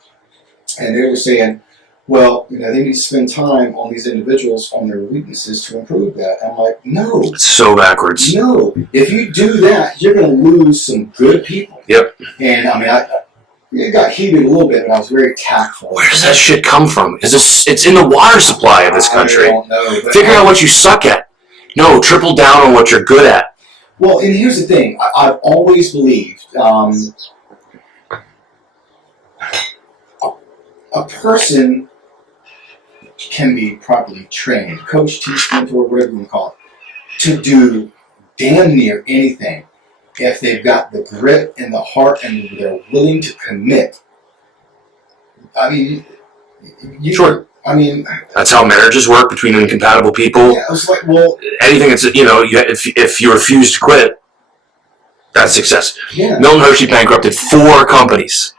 And they were saying, well, they need to spend time on these individuals on their weaknesses to improve that. I'm like, no, It's so backwards. no. If you do that, you're going to lose some good people. Yep. And it got heated a little bit, but I was very tactful. Where does that shit come from? It's in the water supply of this country. I don't know. Figure out what you suck at. No, triple down on what you're good at. Well, and here's the thing. I've always believed a person can be properly trained, coach, teach, mentor, whatever you want to call it, to do damn near anything if they've got the grit and the heart and they're willing to commit. I mean, Sure. I mean, That's how marriages work between incompatible people. yeah, I was like, well, Anything that's, if you refuse to quit, that's success. yeah. Milton Hershey bankrupted 4 companies.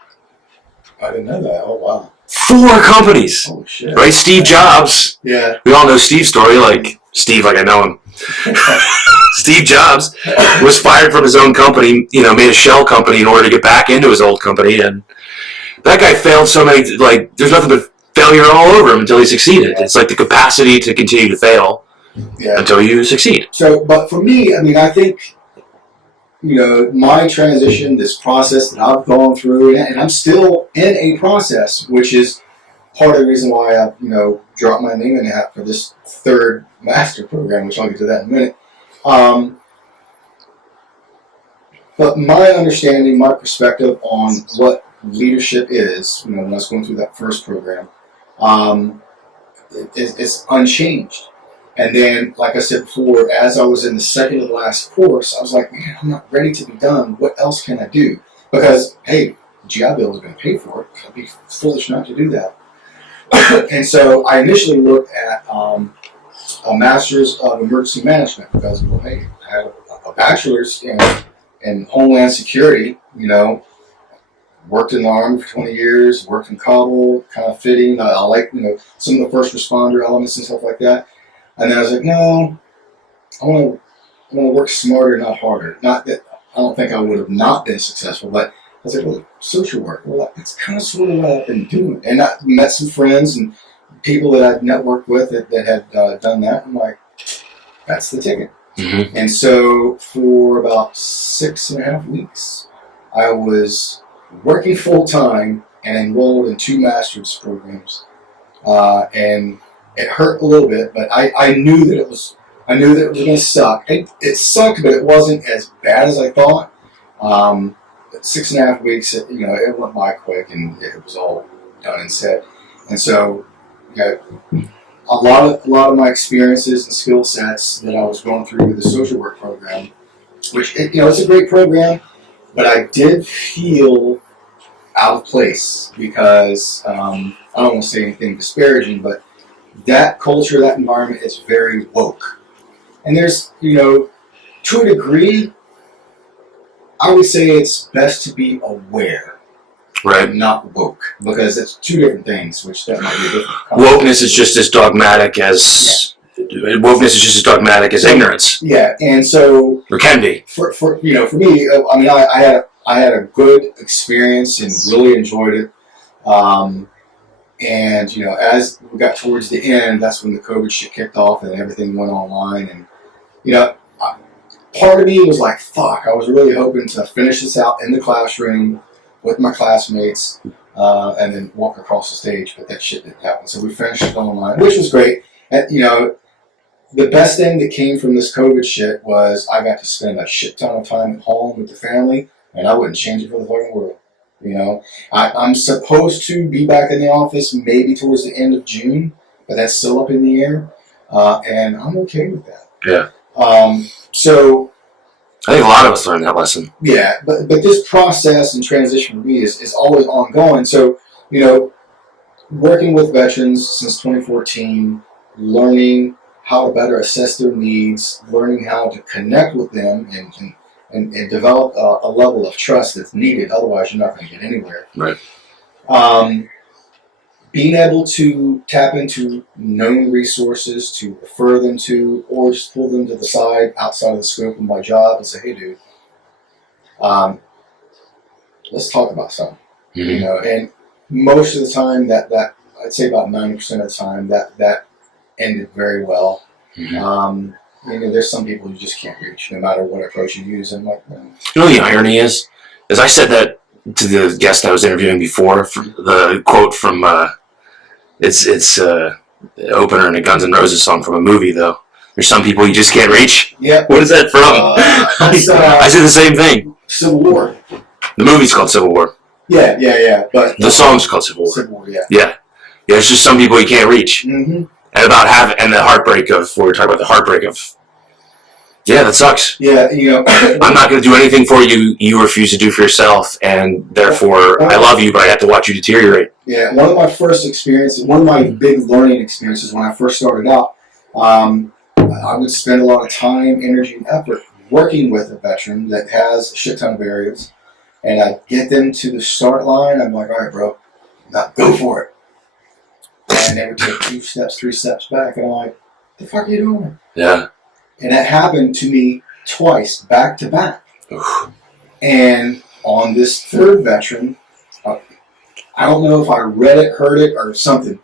I didn't know that. Oh, wow. 4 companies. Holy shit. Right? Steve Jobs. Yeah. We all know Steve's story, like I know him. Steve Jobs was fired from his own company, made a shell company in order to get back into his old company, and that guy failed so many, there's nothing but failure all over him until he succeeded. It's like the capacity to continue to fail until you succeed. So, but for me, I think, my transition, this process that I've gone through, and I'm still in a process, which is part of the reason why I've, dropped my name in the hat for this 3rd master program, which I'll get to that in a minute. But my understanding, my perspective on what leadership is, when I was going through that first program, is unchanged. And then, like I said before, as I was in the second to the last course, I was like, man, I'm not ready to be done. What else can I do? Because, hey, GI Bill is going to pay for it. I'd be foolish not to do that. And so I initially looked at a master's of emergency management because, well, hey, I have a bachelor's in Homeland Security, worked in the Army for 20 years, worked in Kabul, kind of fitting. I like, some of the first responder elements and stuff like that. And then I was like, no, I want to work smarter, not harder. Not that I don't think I would have not been successful, but I was like, well, social work. Well, that's kind of sort of what I've been doing. And I met some friends and people that I'd networked with that had done that. I'm like, that's the ticket. Mm-hmm. And so for about 6.5 weeks, I was working full time and enrolled in 2 master's programs. And it hurt a little bit, but I knew that it was going to suck. It sucked, but it wasn't as bad as I thought. 6.5 weeks, it went by quick, and it was all done and said. And so, a lot of my experiences and skill sets that I was going through with the social work program, which it's a great program, but I did feel out of place because I don't want to say anything disparaging, but that culture, that environment is very woke. And there's, to a degree, I would say it's best to be aware, Right. not woke, because it's 2 different things, which that might be a different Wokeness is just as dogmatic as ignorance, Yeah, and so or can be. for me, I had a good experience and really enjoyed it. And, as we got towards the end, that's when the COVID shit kicked off and everything went online. And, part of me was like, fuck, I was really hoping to finish this out in the classroom with my classmates and then walk across the stage, but that shit didn't happen. So we finished it online, which was great. And, the best thing that came from this COVID shit was I got to spend a shit ton of time at home with the family, and I wouldn't change it for the fucking world. I'm supposed to be back in the office maybe towards the end of June, but that's still up in the air, and I'm okay with that. Yeah. So I think a lot of us learned that lesson. yeah, but this process and transition for me is always ongoing. So, working with veterans since 2014, learning how to better assess their needs, learning how to connect with them and develop a level of trust that's needed. Otherwise, you're not going to get anywhere. Right. Being able to tap into known resources to refer them to, or just pull them to the side outside of the scope of my job and say, hey, dude, let's talk about something. Mm-hmm. And most of the time that I'd say about 90% of the time that ended very well. Mm-hmm. There's some people you just can't reach no matter what approach you use. And like, You know what the irony is I said that to the guest I was interviewing before, the quote from it's the opener in a Guns N' Roses song from a movie, though. There's some people you just can't reach. Yeah. What is that from? I said the same thing. Civil War. The movie's called Civil War. Yeah. But the song's called Civil War. Civil War, yeah. Yeah. There's just some people you can't reach. Mm-hmm. And the heartbreak of, we were talking about the heartbreak of, yeah, that sucks. Yeah, I'm not going to do anything for you you refuse to do for yourself, and therefore I love you, but I have to watch you deteriorate. Yeah, one of my first experiences, one of my big learning experiences when I first started out, I would spend a lot of time, energy, and effort working with a veteran that has a shit ton of areas, and I'd get them to the start line. I'm like, all right, bro, now go for it. And they would take 2 steps, 3 steps back, and I'm like, the fuck are you doing? Yeah. And that happened to me twice, back to back. Oof. And on this third veteran, I don't know if I read it, heard it, or something.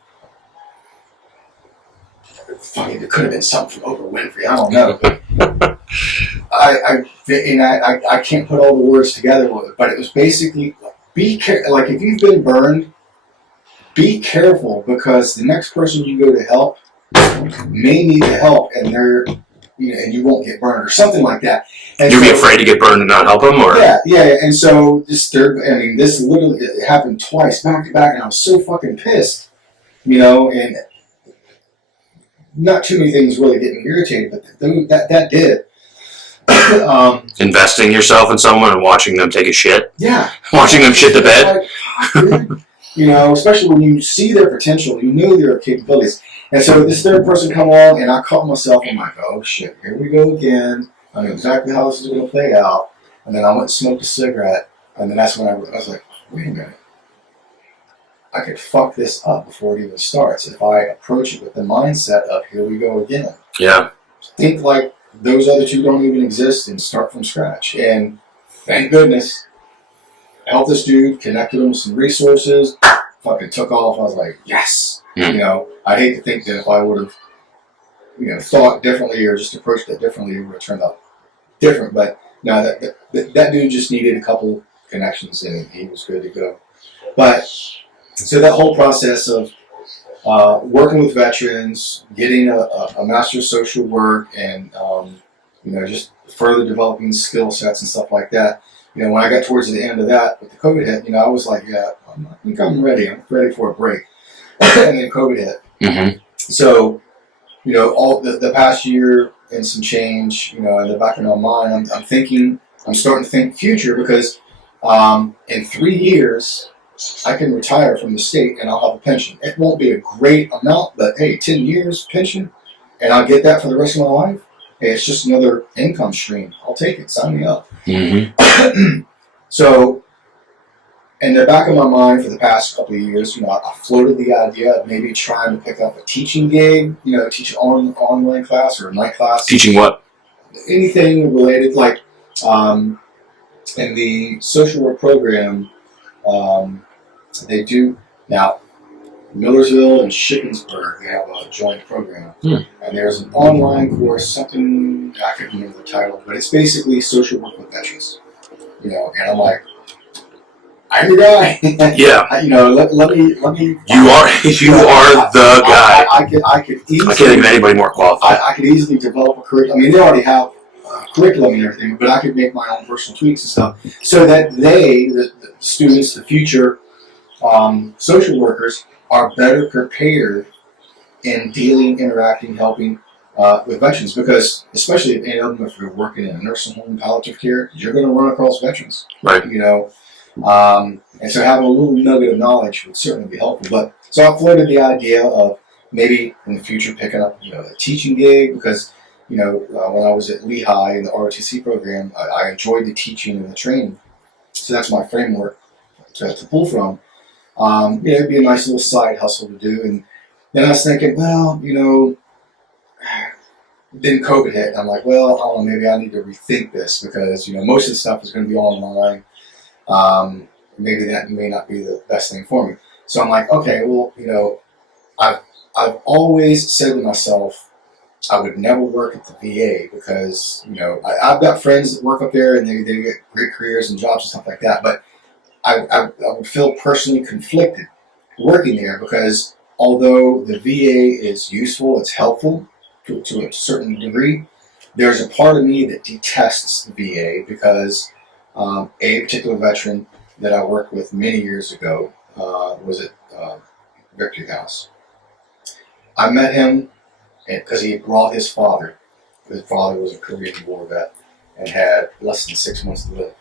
Fucking, it could have been something from Oprah Winfrey. I don't know. I can't put all the words together with it, but it was basically be careful. Like if you've been burned, be careful because the next person you go to help may need the help, and and you won't get burned or something like that. And You'd be afraid to get burned and not help them, or yeah. And so this literally it happened twice, back to back, and I was so fucking pissed, and not too many things really get me irritated, but that did. investing yourself in someone and watching them take a shit. Yeah, watching them shit the bed. Especially when you see their potential, you know their capabilities. And so this third person come along, and I caught myself. I'm like, oh shit, here we go again. I know exactly how this is going to play out. And then I went and smoked a cigarette, and then that's when I was like, wait a minute. I could fuck this up before it even starts if I approach it with the mindset of here we go again. Yeah. Think like those other two don't even exist and start from scratch. And thank goodness, I helped this dude, connected him with some resources, fucking took off. I was like, yes. I'd hate to think that if I would have, thought differently or just approached it differently, it would have turned out different. But no, that dude just needed a couple connections and he was good to go. But so that whole process of working with veterans, getting a master's of social work, and just further developing skill sets and stuff like that. When I got towards the end of that, with the COVID hit, I was like, yeah, I think I'm ready. I'm ready for a break. And then COVID hit. Mm-hmm. So, all the past year and some change, in the back of my mind, I'm starting to think future because in 3 years, I can retire from the state and I'll have a pension. It won't be a great amount, but hey, 10 years pension, and I'll get that for the rest of my life. Hey, it's just another income stream. I'll take it. Sign me up. Mm-hmm. So, in the back of my mind for the past couple of years, I floated the idea of maybe trying to pick up a teaching gig, teach an online class or a night class. Teaching what? Anything related, like in the social work program, they do. Now, Millersville and Shippensburg, they have a joint program. And there's an online course, something, I can't remember the title, but it's basically social work with veterans. And I'm like, I'm the guy. Yeah. Let me. You are the guy. I could easily. I can't think of anybody more qualified. I could easily develop a curriculum. I mean, they already have curriculum and everything, but I could make my own personal tweaks and stuff so that the students, the future social workers, are better prepared in dealing, interacting, helping with veterans. Because especially if you're working in a nursing home, palliative care, you're going to run across veterans. Right. And so having a little nugget of knowledge would certainly be helpful. But so I floated the idea of maybe in the future picking up a teaching gig, because when I was at Lehigh in the ROTC program, I enjoyed the teaching and the training. So that's my framework to pull from. It'd be a nice little side hustle to do. And then I was thinking, well, then COVID hit. And I'm like, well, I don't know, maybe I need to rethink this, because most of the stuff is going to be online. Maybe that may not be the best thing for me. So I'm like, okay, well, I've always said to myself, I would never work at the VA, because I've got friends that work up there and they get great careers and jobs and stuff like that. But I would feel personally conflicted working there, because although the VA is useful, it's helpful to a certain degree, there's a part of me that detests the VA, because a particular veteran that I worked with many years ago was at Victory House. I met him because he had brought his father. His father was a Korean War vet and had less than 6 months to live.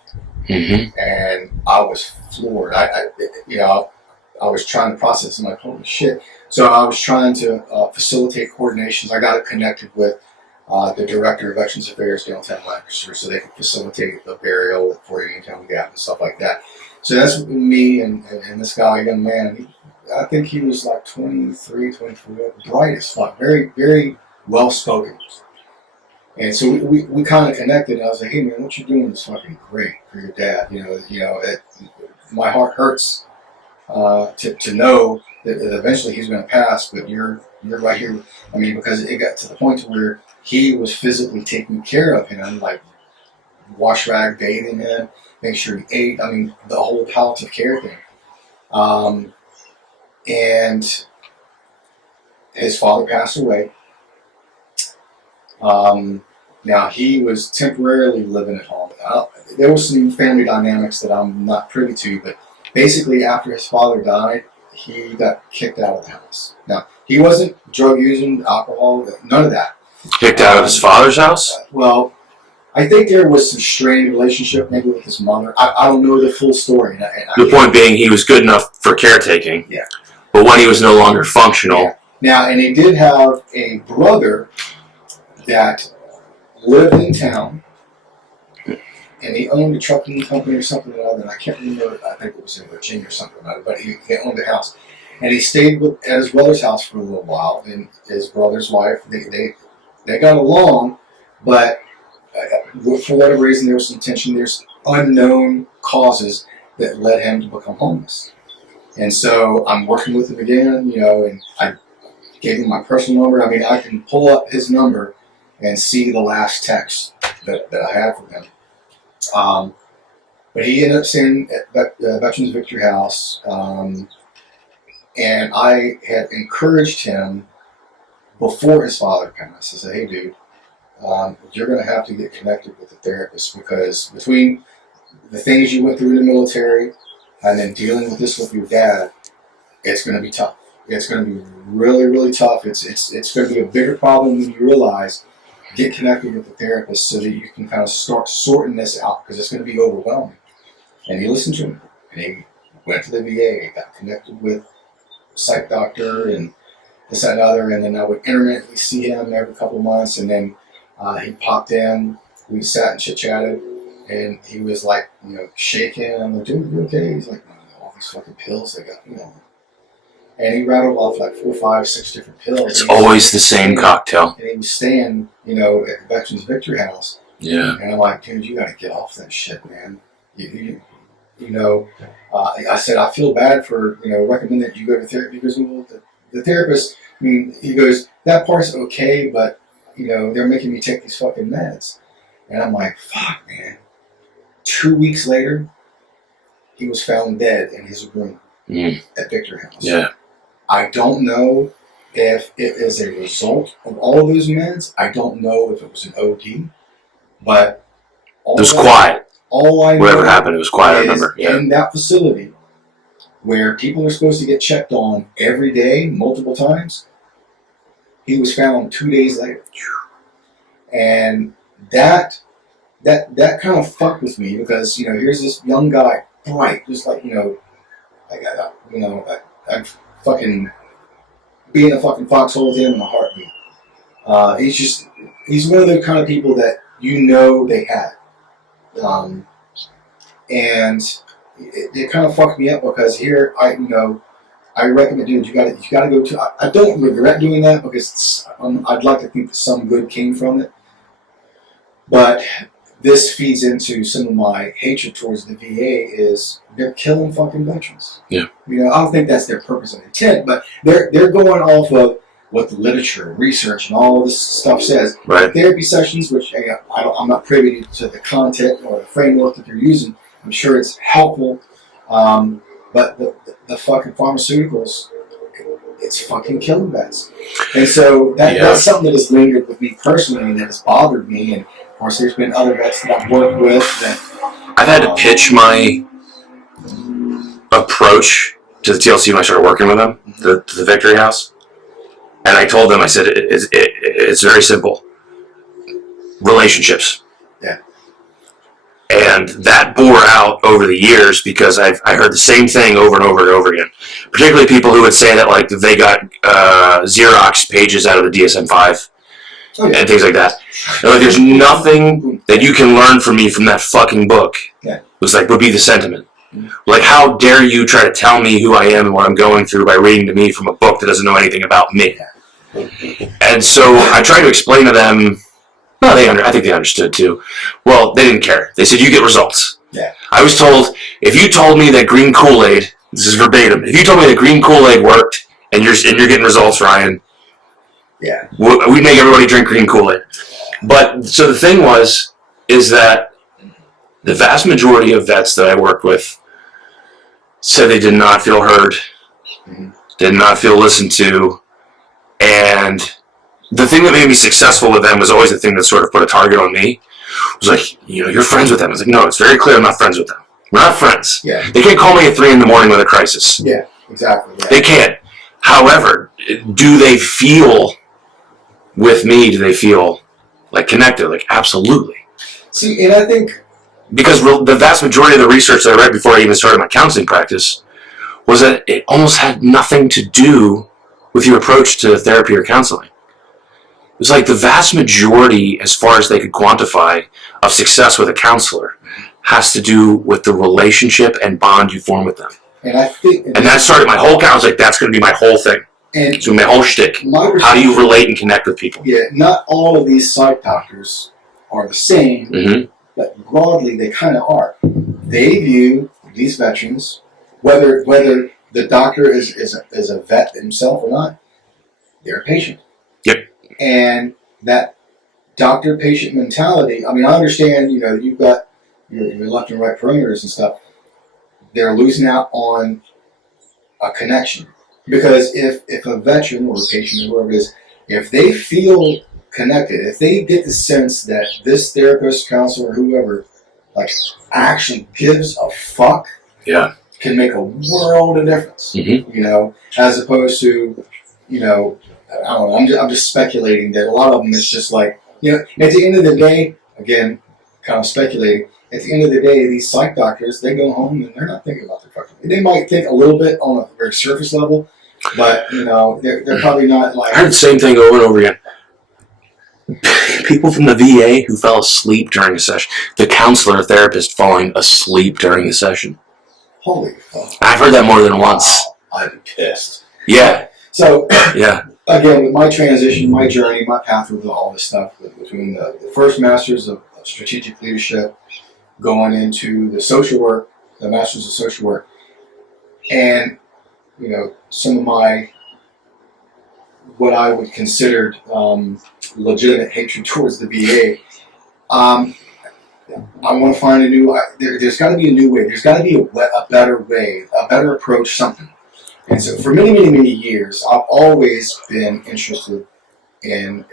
Mm-hmm. And I was floored. I was trying to process. I'm like, holy shit. So I was trying to facilitate coordinations. I got it connected with the director of Veterans Affairs downtown Lancaster, so they could facilitate the burial at Fort Uniontown Gap and stuff like that. So that's me and this guy, young man. I think he was like 23, 24, bright as fuck, very, very well spoken. And so we kind of connected. And I was like, hey man, what you're doing is fucking great for your dad. My heart hurts to know that eventually he's going to pass, but you're right here. I mean, because it got to the point where he was physically taking care of him, like wash rag, bathing him, make sure he ate. I mean, the whole palliative care thing. And his father passed away. Now he was temporarily living at home. There was some family dynamics that I'm not privy to, but basically after his father died, he got kicked out of the house. Now, he wasn't drug using, alcohol, none of that. Kicked out of his father's house? Well, I think there was some strained relationship maybe with his mother. I don't know the full story. The point being, he was good enough for caretaking. Yeah. But when he was no longer functional. Yeah. Now, and he did have a brother that lived in town, and he owned a trucking company or something or other. And I can't remember. I think it was in Virginia or something or other. But he owned a house, and he stayed at his brother's house for a little while. And his brother's wife, they got along, but for whatever reason, there was some tension. There's unknown causes that led him to become homeless. And so I'm working with him again, and I gave him my personal number. I mean, I can pull up his number and see the last text that I had from him. But he ended up staying at Veterans Victory House, and I had encouraged him before his father passed. I said, hey, dude, you're going to have to get connected with a therapist, because between the things you went through in the military and then dealing with this with your dad, it's going to be tough. It's going to be really, really tough. It's going to be a bigger problem than you realize. Get connected with the therapist so that you can kind of start sorting this out, because it's going to be overwhelming. And he listened to me, and he went to the VA, got connected with a psych doctor and this, that, and other, and then I would intermittently see him every couple of months, and then he popped in, we sat and chit-chatted, and he was like, shaking. I'm like, dude, you okay? He's like, all these fucking pills they got, And he rattled off like 4, 5, 6 different pills. It's always the same cocktail. And he was staying, at the Veterans Victory House. Yeah. And I'm like, dude, you got to get off that shit, man. I said, I feel bad for, recommending that you go to therapy. He goes, well, the therapist, he goes, that part's okay, but, they're making me take these fucking meds. And I'm like, fuck, man. 2 weeks later, he was found dead in his room at Victor House. Yeah. I don't know if it is a result of all of those meds. I don't know if it was an OD, but it was quiet. All I know, whatever happened, it was quiet. I remember. Yeah. In that facility where people are supposed to get checked on every day, multiple times, he was found 2 days later, and that kind of fucked with me because here's this young guy, bright, just like I'd fucking be in a fucking foxhole with him in a heartbeat. He's one of the kind of people that they had. And it kind of fucked me up because here I recommend, dude, you gotta go to. I don't regret doing that because I'd like to think that some good came from it, but this feeds into some of my hatred towards the VA. Is they're killing fucking veterans. Yeah. I don't think that's their purpose and intent, but they're going off of what the literature, research, and all of this stuff says. Right. Therapy sessions, which I'm not privy to the content or the framework that they're using. I'm sure it's helpful, but the fucking pharmaceuticals, it's fucking killing vets. And so that's something that has lingered with me personally and that has bothered me. And of course, there's been other vets that I've worked with that I've had to pitch my approach to the TLC when I started working with them, to the Victory House. And I told them, I said, it's very simple. Relationships. Yeah. And that bore out over the years because I heard the same thing over and over and over again. Particularly people who would say that like they got Xerox pages out of the DSM-5 and things like that. And like, there's nothing that you can learn from me from that fucking book. Yeah. Would be the sentiment. Like, how dare you try to tell me who I am and what I'm going through by reading to me from a book that doesn't know anything about me? And so I tried to explain to them. No, I think they understood too. Well, they didn't care. They said, you get results. Yeah. I was told, if you told me that green Kool-Aid, this is verbatim, if you told me that green Kool-Aid worked and you're getting results, Ryan, yeah, we'd make everybody drink green Kool-Aid. But so the thing is that the vast majority of vets that I worked with said they did not feel heard, did not feel listened to, and the thing that made me successful with them was always the thing that sort of put a target on me. It was like, you're friends with them. I was like, no, it's very clear I'm not friends with them. We're not friends. Yeah. They can't call me at 3 a.m. with a crisis. Yeah, exactly. Yeah. They can't. However, do they feel with me? Do they feel like connected? Like, absolutely. See, and I think because the vast majority of the research that I read before I even started my counseling practice was that it almost had nothing to do with your approach to therapy or counseling. It was like the vast majority, as far as they could quantify, of success with a counselor has to do with the relationship and bond you form with them. And I think, and that started my whole counseling. Like, that's going to be my whole thing. And so my whole shtick. How do you relate and connect with people? Yeah, not all of these psych doctors are the same, but broadly they kind of are. They view these veterans, whether the doctor is a vet himself or not, they're a patient. Yep. And that doctor-patient mentality, I mean, I understand, you've got your left and right perimeters and stuff. They're losing out on a connection. Because if a veteran or a patient or whoever it is, if they feel connected, if they get the sense that this therapist, counselor, whoever, like, actually gives a fuck, can make a world of difference. As opposed to, I don't know, I'm just speculating that a lot of them it's just like, at the end of the day, again, kind of speculating, at the end of the day, these psych doctors, they go home and they're not thinking about their fucking. They might think a little bit on a very surface level, but they're probably not like. I heard the same thing over and over again. People from the VA who fell asleep during a session. The counselor or therapist falling asleep during a session. Holy fuck! I've heard that more than once. I'd be pissed. Yeah. So yeah. Again, with my transition, my journey, my path with all this stuff, between the first masters of strategic leadership, going into the social work, the Master's of Social Work, and some of my what I would consider legitimate hatred towards the VA. I want to find a new. There's got to be a new way. There's got to be a better way, a better approach, something. And so, for many, many, many years, I've always been interested in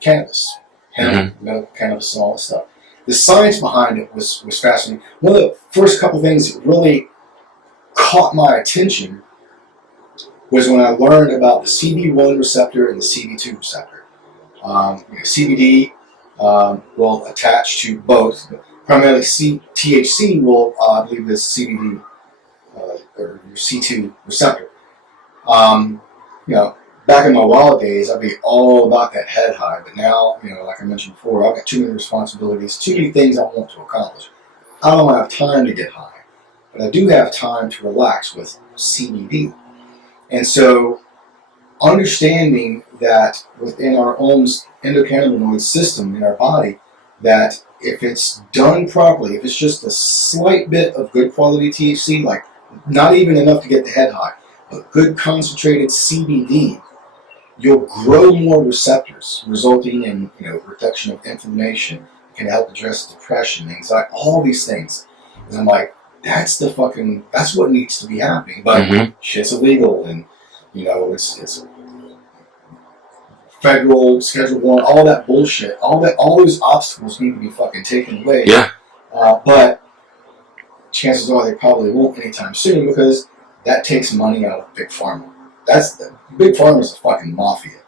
cannabis, medical cannabis, and all that stuff. The science behind it was fascinating. One of the first couple things that really caught my attention was when I learned about the CB1 receptor and the CB2 receptor. CBD will attach to both. Primarily THC will, I believe, is CBD or your C2 receptor. Back in my wild days, I'd be all about that head high. But now, like I mentioned before, I've got too many responsibilities, too many things I want to accomplish. I don't have time to get high, but I do have time to relax with CBD. And so, understanding that within our own endocannabinoid system in our body, that if it's done properly, if it's just a slight bit of good quality THC, like not even enough to get the head high, but good concentrated CBD, you'll grow more receptors, resulting in reduction of inflammation. It can help address depression, anxiety, all these things. And I'm like, that's what needs to be happening. But shit's illegal, and it's federal Schedule 1, all that bullshit, all those obstacles need to be fucking taken away. Yeah. But chances are they probably won't anytime soon, because that takes money out of Big Pharma. Big Pharma's a fucking mafia.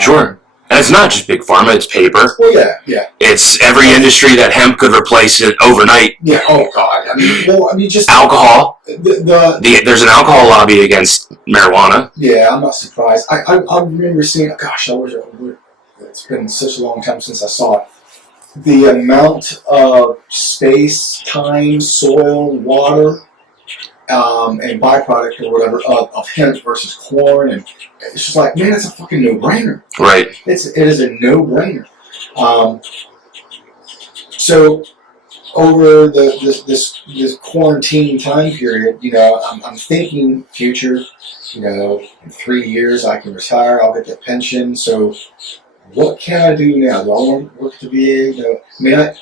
Sure. And it's not just Big Pharma, it's paper. Well, yeah. It's every industry that hemp could replace it overnight. Yeah, oh God. Just... Alcohol. There's an alcohol lobby against marijuana. Yeah, I'm not surprised. I remember seeing, it's been such a long time since I saw it. The amount of space, time, soil, water, and byproduct or whatever of hemp versus corn, and it's just like, man, it's a fucking no-brainer. Right. It is a no-brainer. So over this quarantine time period, I'm thinking future. In 3 years I can retire. I'll get the pension. So what can I do now? Do I want to work at the VA?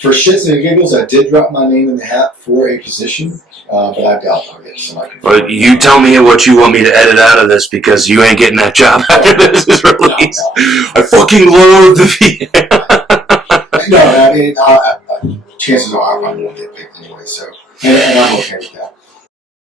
For shits and giggles, I did drop my name in the hat for a position, but I doubt I'll get somebody. But you tell me what you want me to edit out of this, because you ain't getting that job after this is released. No. I fucking loathe the VA. No, chances are I probably won't get picked anyway, so, and I'm okay with that.